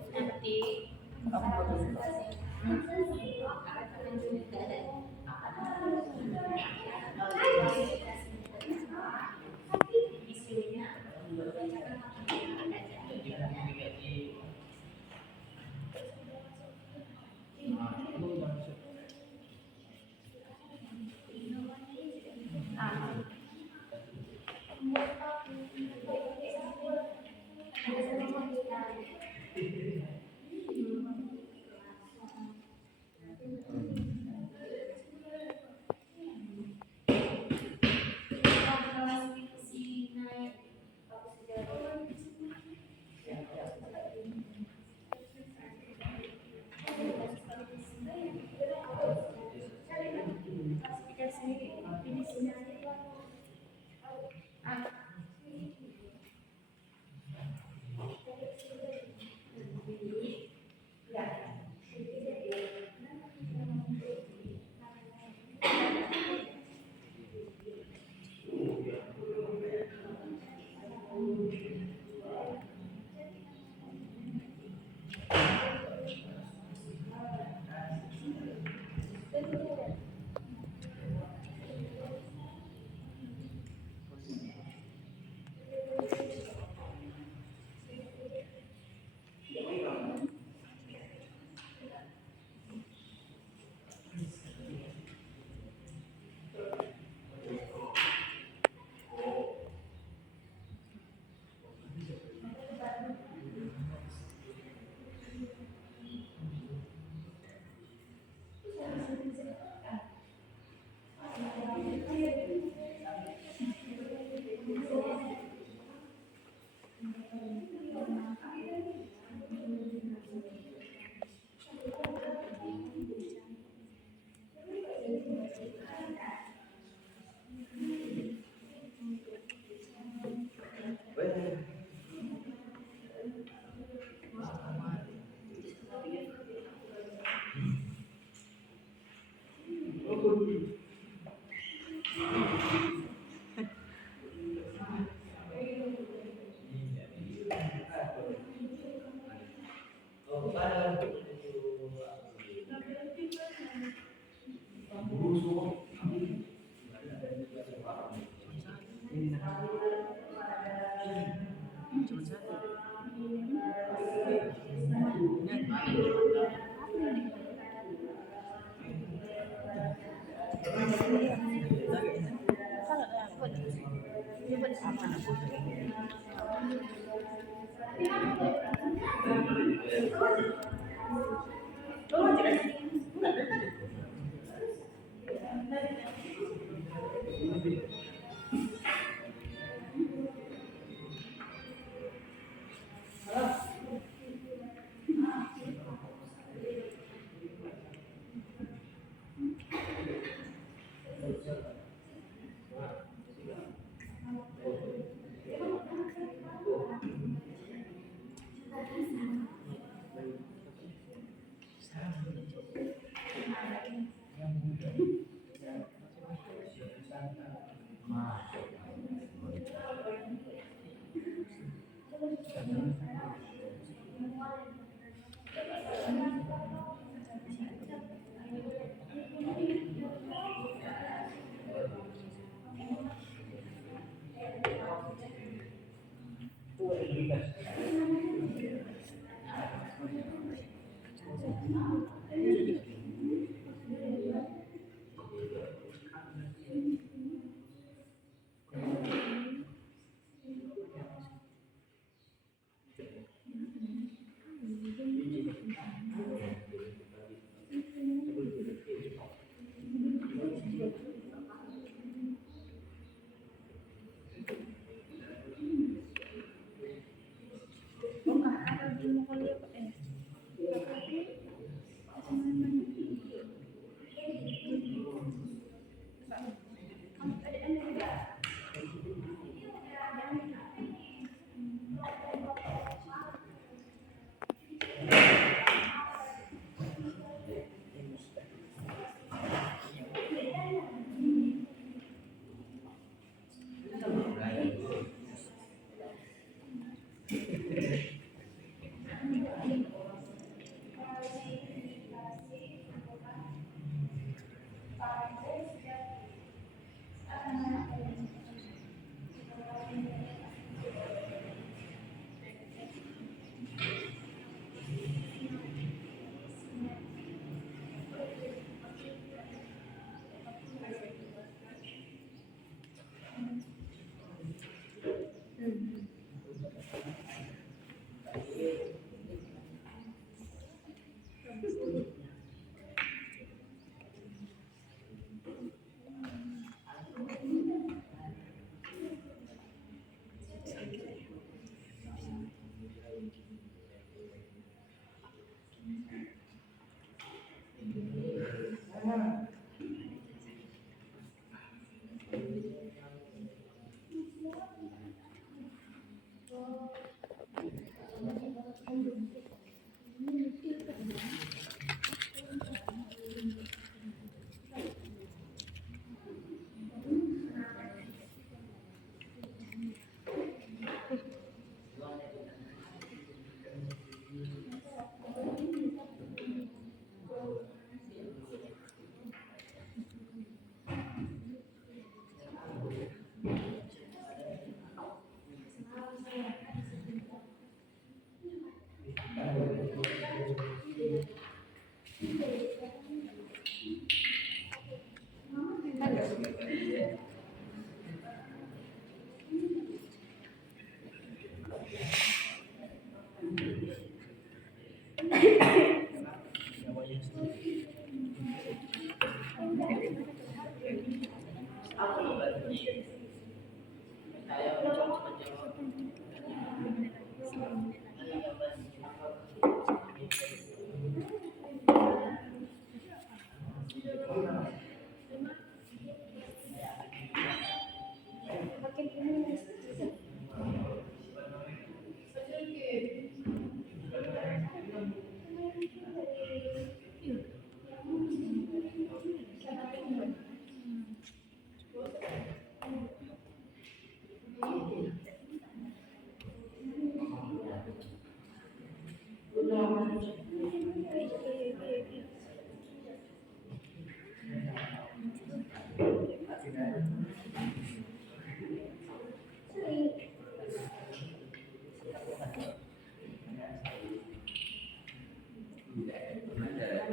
Nanti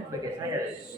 Sebagai saya guys.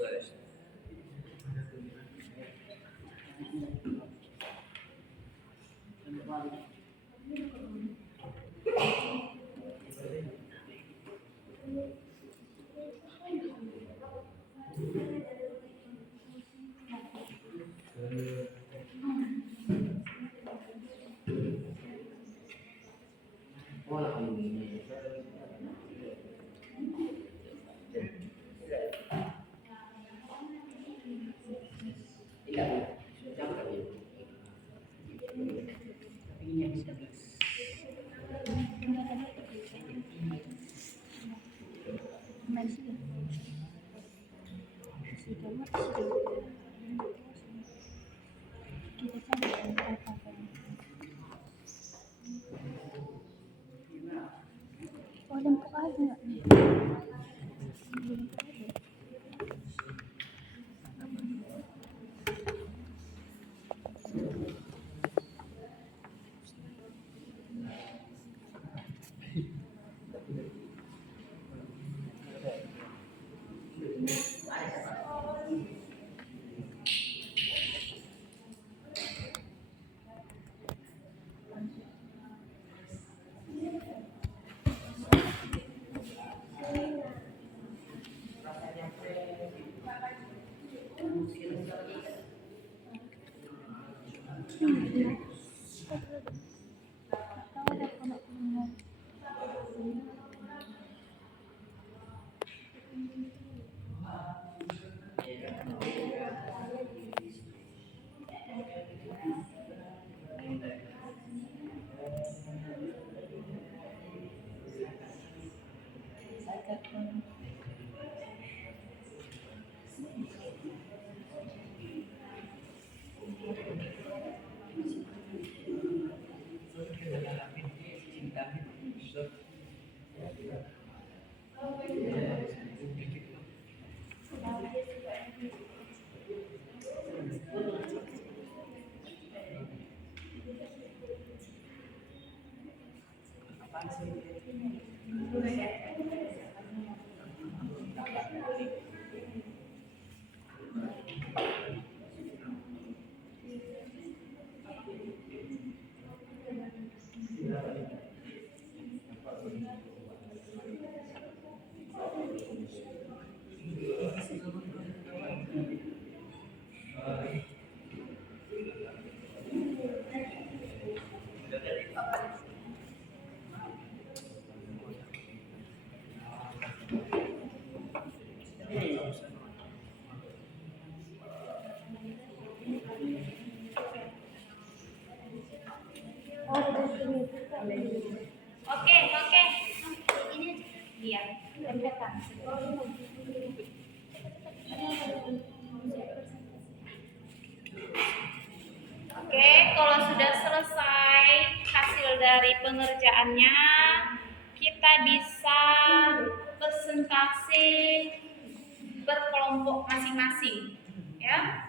Oke, oke. Ini dia. Oke, kalau sudah selesai hasil dari pengerjaannya, kita bisa presentasi berkelompok masing-masing. Ya,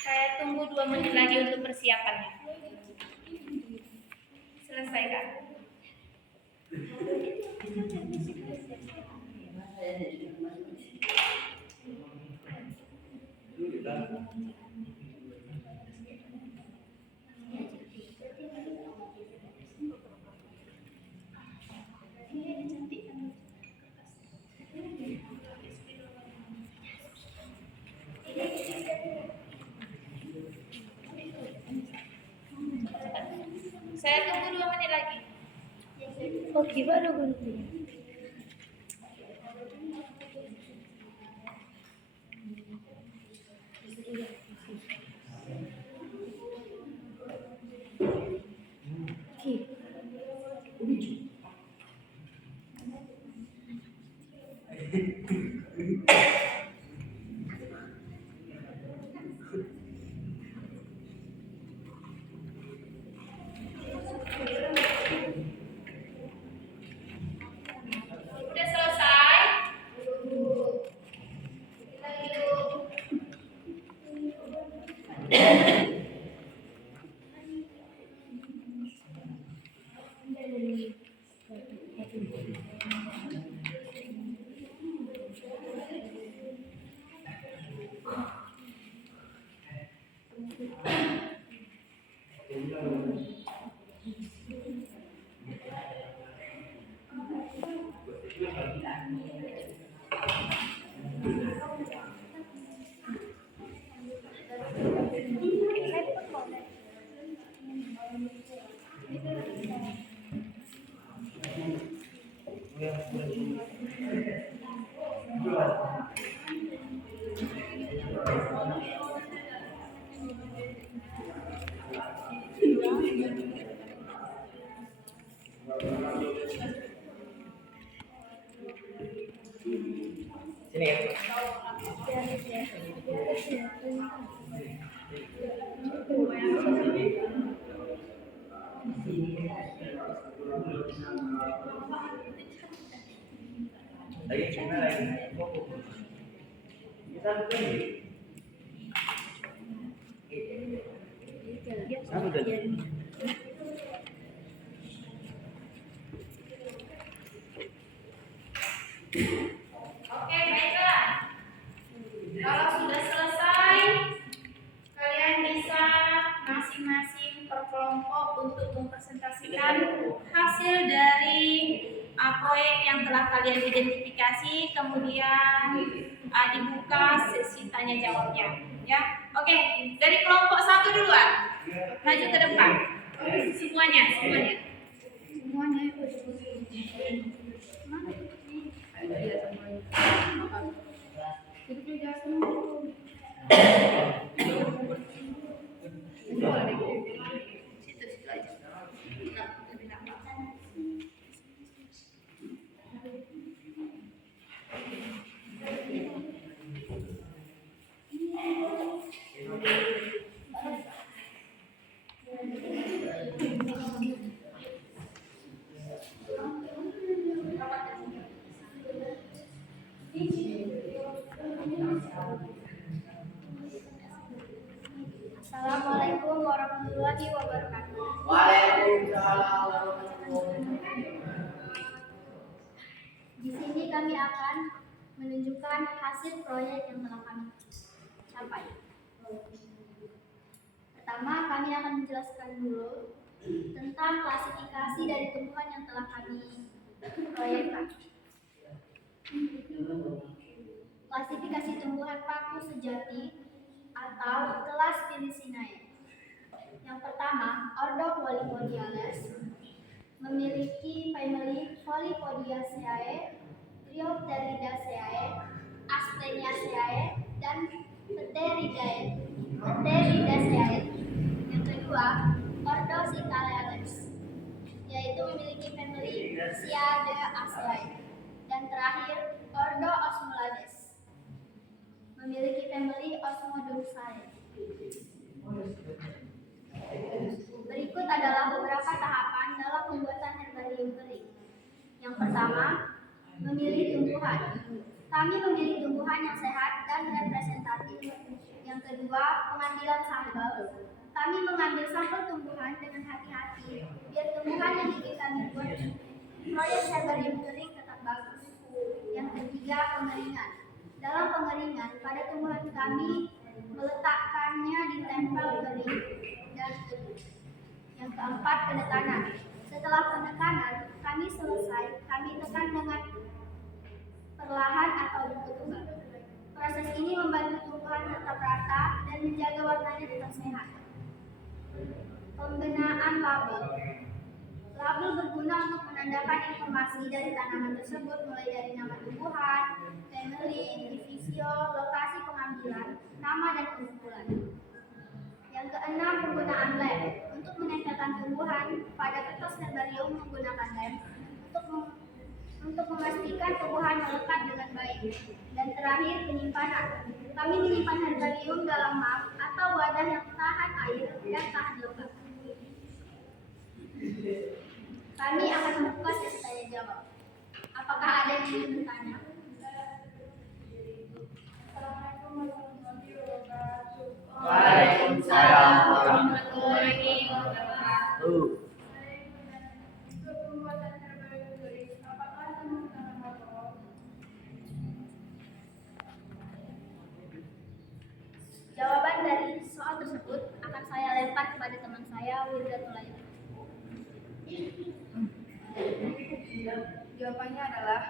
saya tunggu 2 menit lagi untuk persiapannya. Selesaikan. Saya tunggu 2 menit lagi. Oh, gimana gunanya? Sini ya. Lagi gimana lagi? Kita begini. Apa tadi? Oke, baiklah. Kalau sudah selesai, kalian bisa masing-masing per kelompok untuk mempresentasikan hasil dari proyek yang telah kalian identifikasi, kemudian dibuka sesi tanya jawabnya. Ya, oke. Dari kelompok 1 duluan, maju ke depan. Semuanya. Situ aja. Lebih nampak. Assalamualaikum warahmatullahi wabarakatuh. Waalaikumsalam warahmatullahi Di sini kami akan menunjukkan hasil proyek yang telah kami capai. Pertama, kami akan menjelaskan dulu tentang klasifikasi dari tumbuhan yang telah kami proyekkan. Klasifikasi tumbuhan paku sejati atau kelas Filicinae. Yang pertama, ordo Polypodiales memiliki family Polypodiaceae, Triopteridaceae, Asteniaceae, dan Pteridaceae. Yang kedua, ordo Cycalales, yaitu memiliki family Cyadeaceae. Dan terakhir, ordo Osmulades, memiliki family Osmodontiae. Berikut adalah beberapa tahapan dalam pembuatan herbarium kering. Yang pertama, memilih tumbuhan. Kami memilih tumbuhan yang sehat dan representatif. Yang kedua, pengambilan sampel. Kami mengambil sampel tumbuhan dengan hati-hati, biar tumbuhan yang ingin kami buat proyek herbarium kering tetap bagus. Yang ketiga, pengeringan. Dalam pengeringan, pada tumbuhan kami meletakkannya di tempel kering dan teduh. Yang keempat, penekanan. Setelah penekanan, kami selesai, kami tekan dengan perlahan atau berputar. Proses ini membantu tumbuhan tetap rata dan menjaga warnanya tetap sehat. Pembenaan label. Label berguna untuk menandakan informasi dari tanaman tersebut, mulai dari nama tumbuhan, family, divisio, lokasi pengambilan, nama dan kumpulan. Yang keenam, penggunaan lem. Untuk menempelkan tumbuhan pada kertas herbarium menggunakan lem untuk memastikan tumbuhan melekat dengan baik. Dan terakhir, penyimpanan. Kami menyimpan herbarium dalam mug atau wadah yang tahan air dan tahan lembab. Kami akan membuka sesi tanya jawab. Apakah ada yang ingin bertanya? Assalamualaikum warahmatullahi wabarakatuh. Waalaikumsalam warahmatullahi wabarakatuh. Jawaban dari soal tersebut akan saya lempar kepada teman saya, Wirda Tulayan. Jawabannya adalah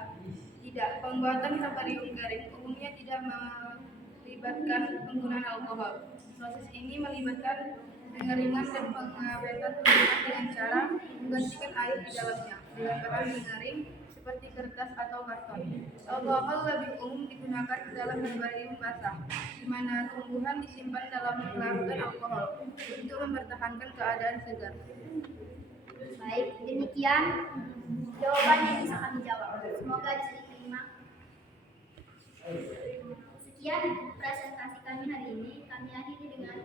tidak. Pembuatan herbarium garing umumnya tidak melibatkan penggunaan alkohol. Proses ini melibatkan pengeringan dan pengawetan tumbuhan dengan cara menggantikan air di dalamnya dengan bahan pengering seperti kertas atau karton. Alkohol lebih umum digunakan dalam herbarium basah, di mana tumbuhan disimpan dalam larutan alkohol untuk mempertahankan keadaan segar. Baik, demikian jawaban yang bisa kami jawab. Semoga diterima. Sekian presentasi kami hari ini. Kami akhiri dengan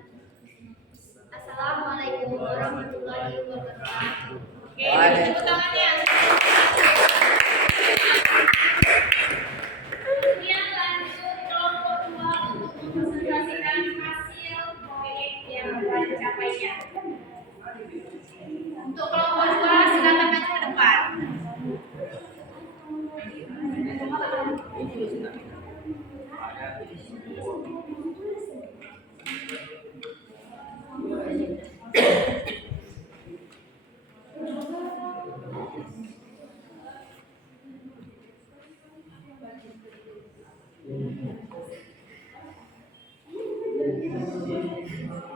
Assalamualaikum warahmatullahi wabarakatuh. Oke, tepuk tangannya. Kemudian lanjut kelompok 2 untuk mempresentasikan hasil proyek yang telah dicapainya. Untuk kelompok 2 silakan maju ke depan.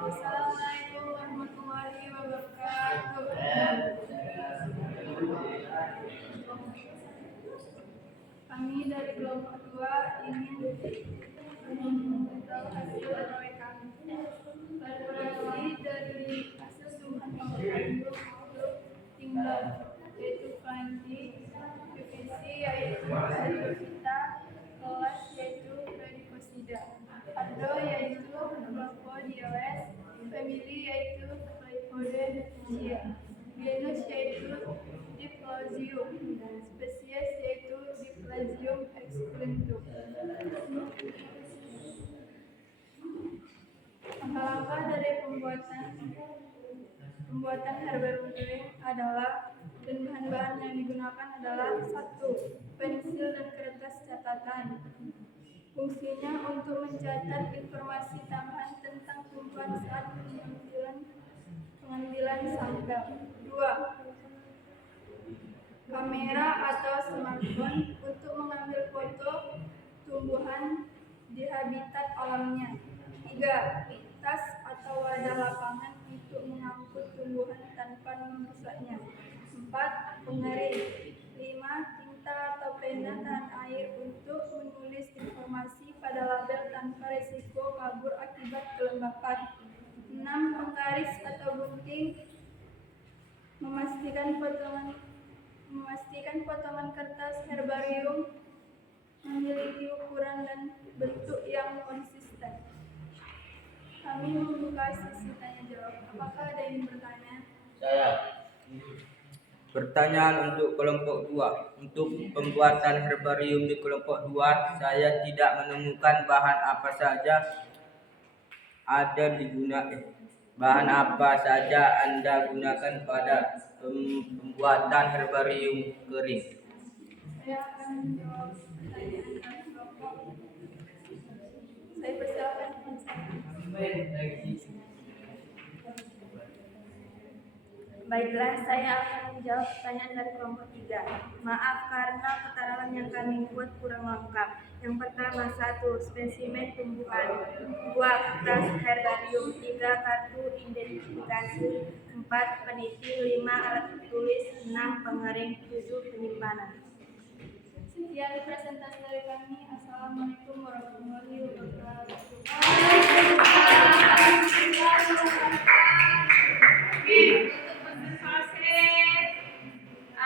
Assalamualaikum warahmatullahi wabarakatuh. Kami dari kelompok 2 ingin memberitahu hasil proyek kami. Berasal dari hasil sumber pengetahuan untuk tinggal, yaitu kanji, divisi yaitu kita, kelas yaitu predikosida, ado yaitu Clospodiales, family yaitu Clypodacea, genus yaitu Diplosium, spesies yaitu Diplasium excluentum. Langkah-langkah dari pembuatan herbarium kering adalah, dan bahan-bahan yang digunakan adalah 1. Pensil dan kertas catatan. Fungsinya untuk mencatat informasi tambahan tentang tumbuhan saat pengambilan sampel. 2. Kamera atau smartphone untuk mengambil foto tumbuhan di habitat alamnya. 3. Tas atau wadah lapangan untuk mengangkut tumbuhan tanpa merusaknya. 4. Pengering. 5. Tinta atau pena tahan air untuk menulis informasi pada label tanpa risiko kabur akibat kelembapan. 6. Penggaris atau gunting memastikan potongan kertas herbarium memiliki ukuran dan bentuk yang konsisten. Kami membuka sesi tanya jawab. Apakah ada yang bertanya? Saya. Pertanyaan untuk kelompok 2. Untuk pembuatan herbarium di kelompok 2, saya tidak menemukan bahan apa saja Anda gunakan pada pembuatan herbarium kering. Saya akan menjawab pertanyaan dari kelompok. Saya persilakan. Baiklah, saya akan menjawab pertanyaan dari kelompok 3. Maaf karena keterangan yang kami buat kurang lengkap. Yang pertama, 1. Spesimen tumbuhan. 2. Kertas herbarium. 3. Kartu identifikasi. 4. Peniti. 5. Alat tulis. 6. Pengering. 7. Penyimpanan. Sekian presentasi dari kami. Assalamualaikum warahmatullahi wabarakatuh. Oke, untuk presentasi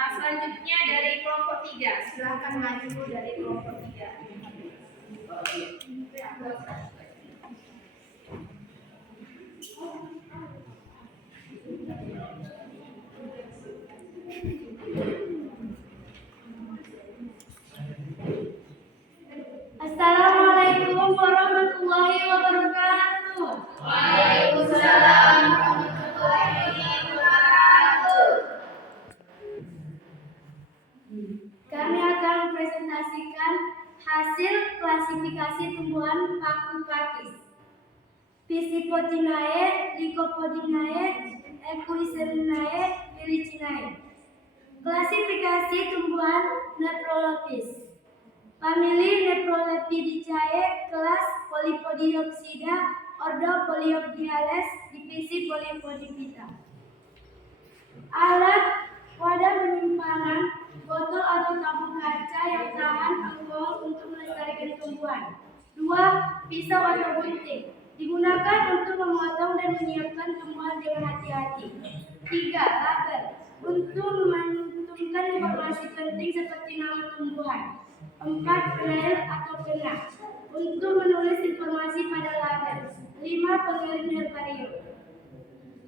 selanjutnya dari kelompok 3. Silakan maju dari kelompok 3. Assalamualaikum warahmatullahi wabarakatuh. Waalaikumsalam warahmatullahi wabarakatuh. Kami akan mempresentasikan hasil klasifikasi tumbuhan Pakupakis, Piscipotinae, Lycopodinae, Equisirinae, Felicinae. Klasifikasi tumbuhan Nephrolepis. Famili Nephrolepidaceae, kelas Polypodiopsida, ordo Polypodiales, divisi Polypodipita. Alat wadah penyimpanan botol atau tabung kaca yang tahan alkohol untuk melestarikan tumbuhan. 2. Pisau atau gunting digunakan untuk memotong dan menyiapkan tumbuhan dengan hati-hati. 3. Label untuk memantumkan informasi penting seperti nama tumbuhan. 4. Flail atau pena untuk menulis informasi pada label. 5. Pengirim herbarium.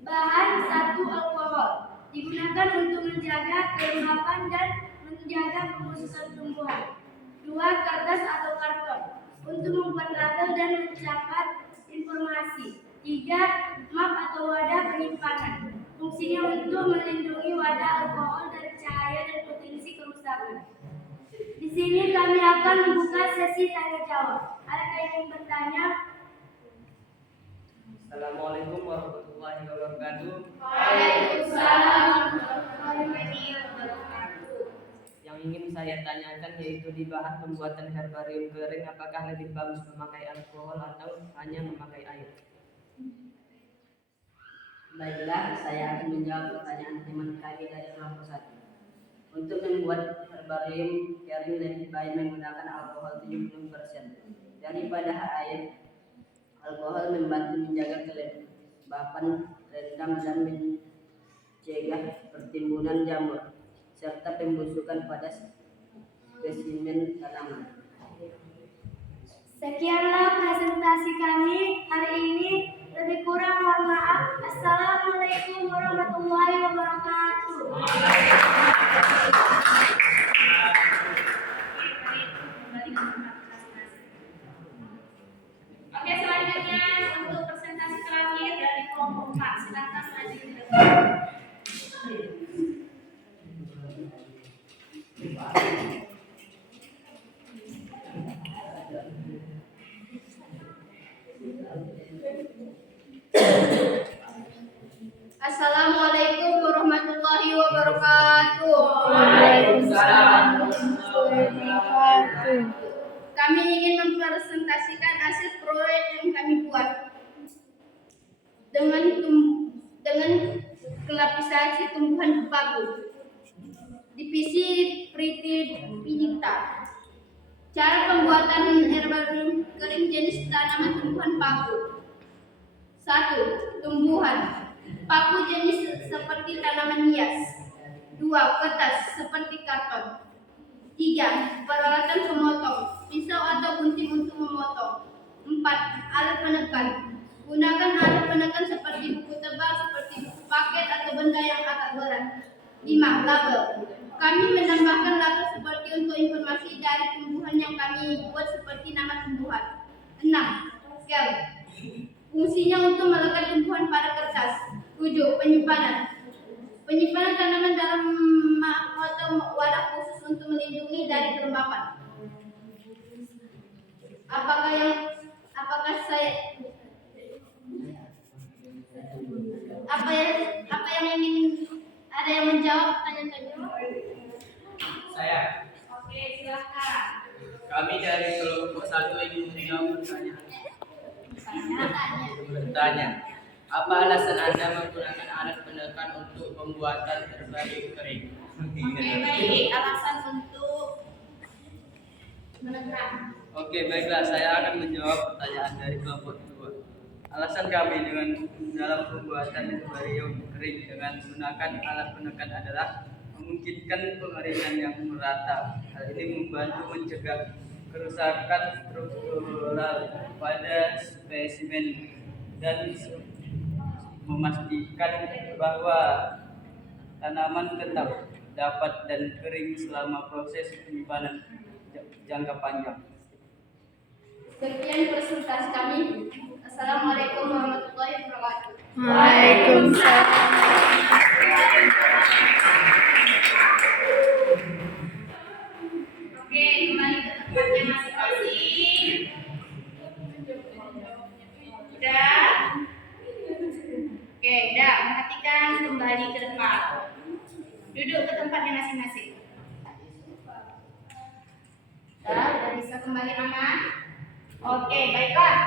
Bahan 1. Alkohol digunakan untuk menjaga kelembapan dan menjaga pembusukan tumbuhan. 2. Kertas atau karton untuk membuat label dan mencatat informasi. 3. Map atau wadah penyimpanan fungsinya untuk melindungi wadah alkohol dari cahaya dan potensi kerusakan. Di sini kami akan membuka sesi tanya jawab. Ada yang ingin bertanya? Assalamualaikum warahmatullahi wabarakatuh. Waalaikumsalam warahmatullahi wabarakatuh. Yang ingin saya tanyakan yaitu di bahan pembuatan herbarium kering, apakah lebih bagus memakai alkohol atau hanya memakai air? Baiklah, saya akan menjawab pertanyaan teman kami dari kelompok 1. Untuk membuat herbarium kering lebih baik menggunakan alkohol 70% daripada air. Alkohol membantu menjaga kelembapan, rendam dan mencegah pertimbunan jamur serta pembusukan pada spesimen tanaman. Sekianlah presentasi kami hari ini. Lebih kurang mohon maaf. Assalamualaikum warahmatullahi wabarakatuh. Oke, selanjutnya untuk presentasi terakhir dari kelompok 4. Silakan maju ke depan. Assalamualaikum warahmatullahi wabarakatuh. Waalaikumsalam. Kami ingin mempresentasikan hasil proyek yang kami buat dengan kelapisasi tumbuhan paku. Divisi Priti Pinita. Cara pembuatan herbarium kering jenis tanaman tumbuhan paku. 1. Tumbuhan paku jenis seperti tanaman hias. 2. Kertas seperti karton. 3. Peralatan pemotong, pisau atau gunting untuk memotong. 4. Alat penekan. Gunakan alat penekan seperti buku tebal, seperti buku paket atau benda yang agak berat. 5. Label. Kami menambahkan label seperti untuk informasi dari tumbuhan yang kami buat seperti nama tumbuhan. 6. Scale. Fungsinya untuk melekat tumbuhan pada kertas. 7. Penyimpanan. Penyimpanan tanaman dalam atau wadah khusus untuk melindungi dari kelembapan. Apakah yang ingin ada yang menjawab pertanyaan? Saya. Oke, silakan. Kami dari kelompok 1 ingin menjawab bertanya. Apa alasan Anda menggunakan alat penekan untuk pembuatan herbarium kering? Oke, baik. Alasan untuk menekan. Oke, baiklah, saya akan menjawab pertanyaan dari kelompok 2. Alasan kami dalam pembuatan herbarium kering dengan menggunakan alat penekan adalah memungkinkan pengeringan yang merata. Hal ini membantu mencegah kerusakan struktural pada spesimen dan memastikan bahwa tanaman tetap dapat dan kering selama proses penyimpanan jangka panjang. Sekian presentasi kami. Assalamualaikum warahmatullahi wabarakatuh. Waalaikumsalam. Oke, kembali ke tempatnya masing-masing. Udah? Oke, udah. Perhatikan kembali ke depan. Duduk ke tempatnya masing-masing. Udah bisa kembali aman? Oke, baiklah.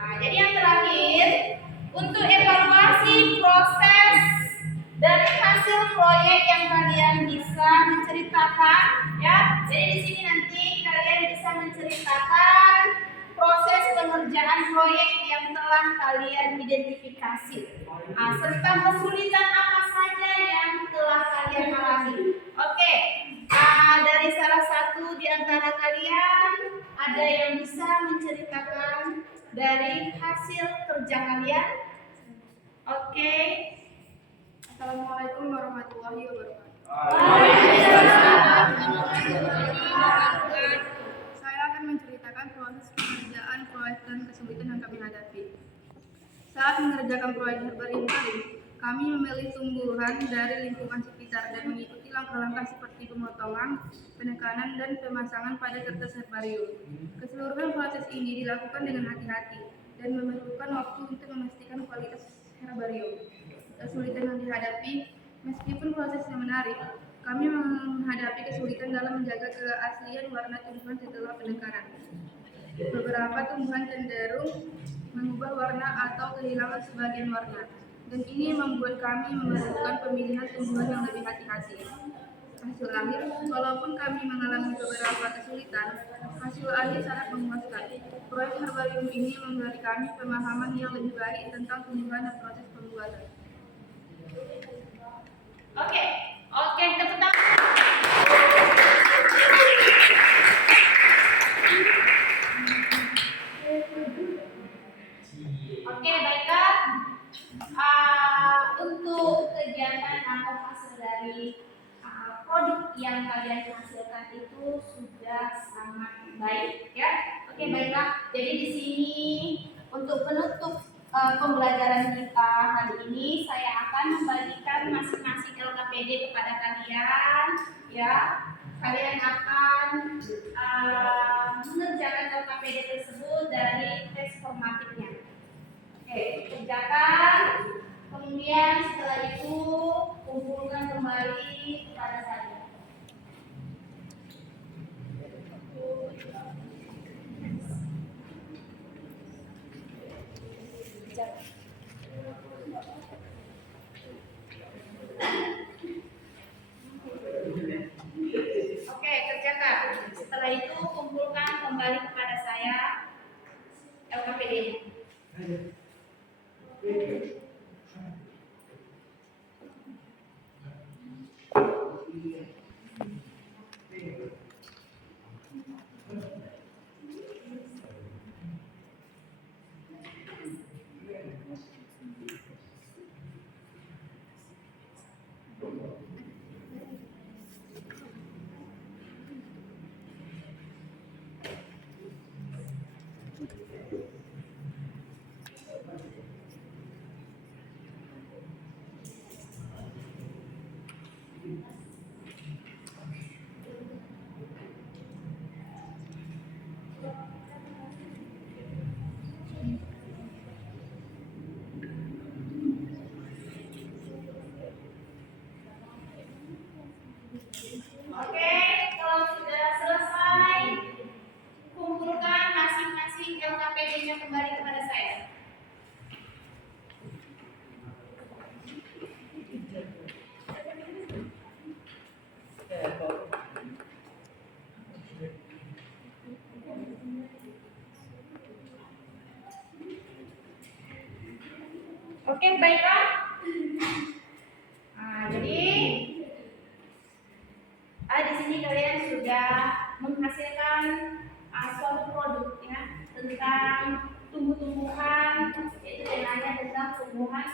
Nah, jadi yang terakhir, untuk evaluasi proses dari hasil proyek yang kalian bisa menceritakan ya. Jadi di sini nanti kalian bisa menceritakan proses pengerjaan proyek yang telah kalian identifikasi. Serta kesulitan apa saja yang telah kalian alami. Oke. Dari salah satu di antara kalian ada yang bisa menceritakan dari hasil kerja kalian? Oke. Assalamualaikum warahmatullahi wabarakatuh. Saya akan menceritakan proses pengerjaan proyek dan kesulitan yang kami hadapi. Saat mengerjakan proyek herbarium kami memilih tumbuhan dari lingkungan sekitar dan mengikuti langkah-langkah seperti pemotongan, penekanan, dan pemasangan pada kertas herbarium. Keseluruhan proses ini dilakukan dengan hati-hati dan memerlukan waktu untuk memastikan kualitas herbarium. Kesulitan yang dihadapi, meskipun prosesnya menarik, kami menghadapi kesulitan dalam menjaga keaslian warna tumbuhan setelah penekanan. Beberapa tumbuhan cenderung mengubah warna atau kehilangan sebagian warna, dan ini membuat kami memerlukan pemilihan tumbuhan yang lebih hati-hati. Hasil akhir, walaupun kami mengalami beberapa kesulitan, hasil akhir sangat memuaskan. Proyek herbarium ini memberi kami pemahaman yang lebih baik tentang tumbuhan dan proses pembuatan. Oke, tepuk tangan. Oke, baiklah. Untuk kegiatan atau hasil dari produk yang kalian hasilkan itu sudah sangat baik, ya. Oke, baiklah. Jadi di sini untuk penutup pembelajaran kita hari ini, saya akan membagikan masing-masing LKPD kepada kalian, ya. Kalian akan mengerjakan LKPD tersebut dari tes formatifnya. Oke, kerjakan. Kemudian setelah itu kumpulkan kembali kepada saya. Oke, kerjakan. Setelah itu kumpulkan kembali kepada saya LKPD-nya. Oke, kalau sudah selesai, kumpulkan masing-masing LKPD-nya kembali kepada saya. Oke, baiklah. Jadi di sini kalian sudah menghasilkan suatu produk, ya, tentang tumbuh-tumbuhan, yaitu temanya tentang tumbuhan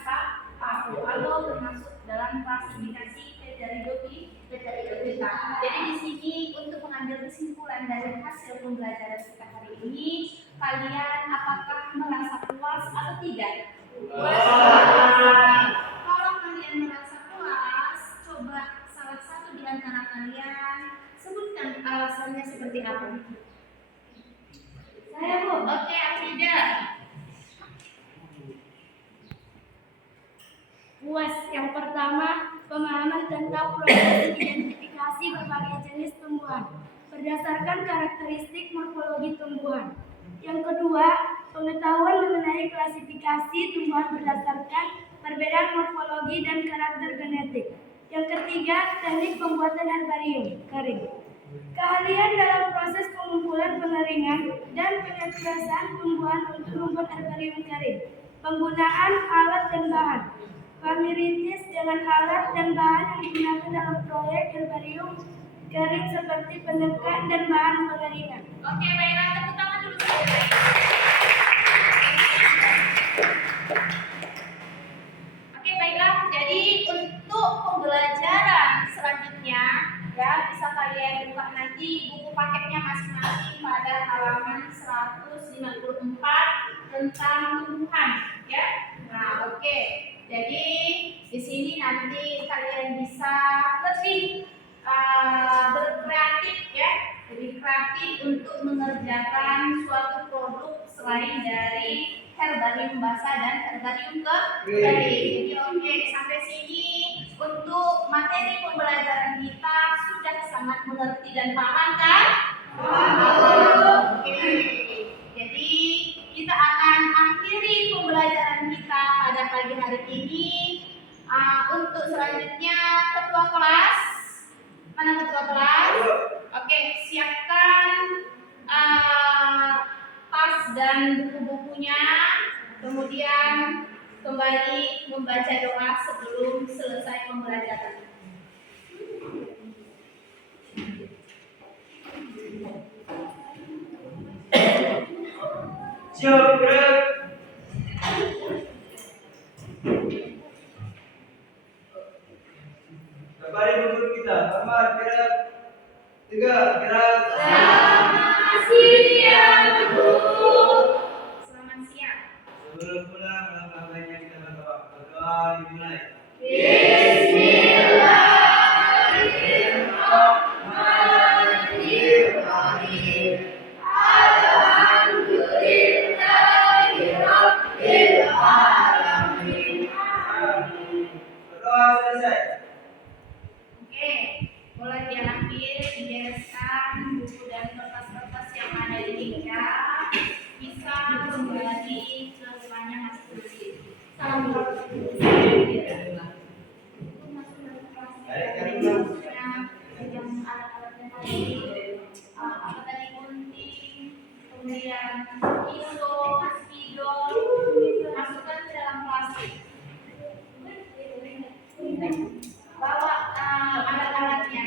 paku atau termasuk dalam klasifikasi Pteridophyta. Jadi di sini untuk mengambil kesimpulan dari hasil pembelajaran kita hari ini, kalian apakah merasa puas atau tidak? Kalau kalian merasa puas, coba salah satu di antara kalian sebutkan alasannya seperti apa. Saya, Bu. Oke, Afrida. Puas. Yang pertama, pemahaman tentang proses identifikasi berbagai jenis tumbuhan berdasarkan karakteristik morfologi tumbuhan. Yang kedua, Pengetahuan mengenai klasifikasi tumbuhan berdasarkan perbedaan morfologi dan karakter genetik. Yang ketiga, teknik pembuatan herbarium kering. Keahlian dalam proses pengumpulan pengeringan dan penyelesaian tumbuhan untuk membuat herbarium kering. Penggunaan alat dan bahan. Familiaritas dengan alat dan bahan yang digunakan dalam proyek herbarium kering seperti penekan dan bahan pengeringan. Oke, baiklah, tepuk tangan dulu saja. Oke, baiklah. Jadi untuk pembelajaran selanjutnya ya bisa kalian buka nanti buku paketnya masing-masing pada halaman 154 tentang tumbuhan ya. Nah, oke. Jadi di sini nanti kalian bisa lebih berkreatif ya, lebih kreatif untuk mengerjakan suatu produk selain dari herbarium basah dan herbarium kering. Jadi oke, sampai sini untuk materi pembelajaran kita sudah sangat mengerti dan paham kan? Oke. Jadi kita akan akhiri pembelajaran kita pada pagi hari ini. Untuk selanjutnya ketua kelas, mana ketua kelas? Oke, siapkan tas dan buku-bukunya. Kemudian kembali membaca doa sebelum selesai pembelajaran. Siap, gerak. Kembali guru kita, Ahmad, gerak. 3, gerak. Selamat siang, Bu. Selamat siang. Sebelum pulang, langkah baiknya kita berdoa. Berdoa dimulai. Berdoa selesai. Oke, mulai diambil, dibereskan buku dan kertas-kertas yang ada di meja. Bisa kembali ke rumahnya masing-masing. Salam yang alat-alatnya tadi, apa tadi gunting, kemudian iso, spidol, masukkan ke dalam plastik. Bawa alat-alatnya.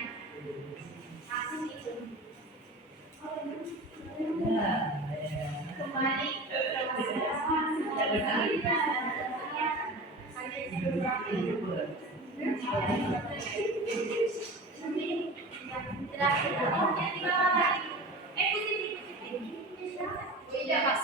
Kembali ke kelas.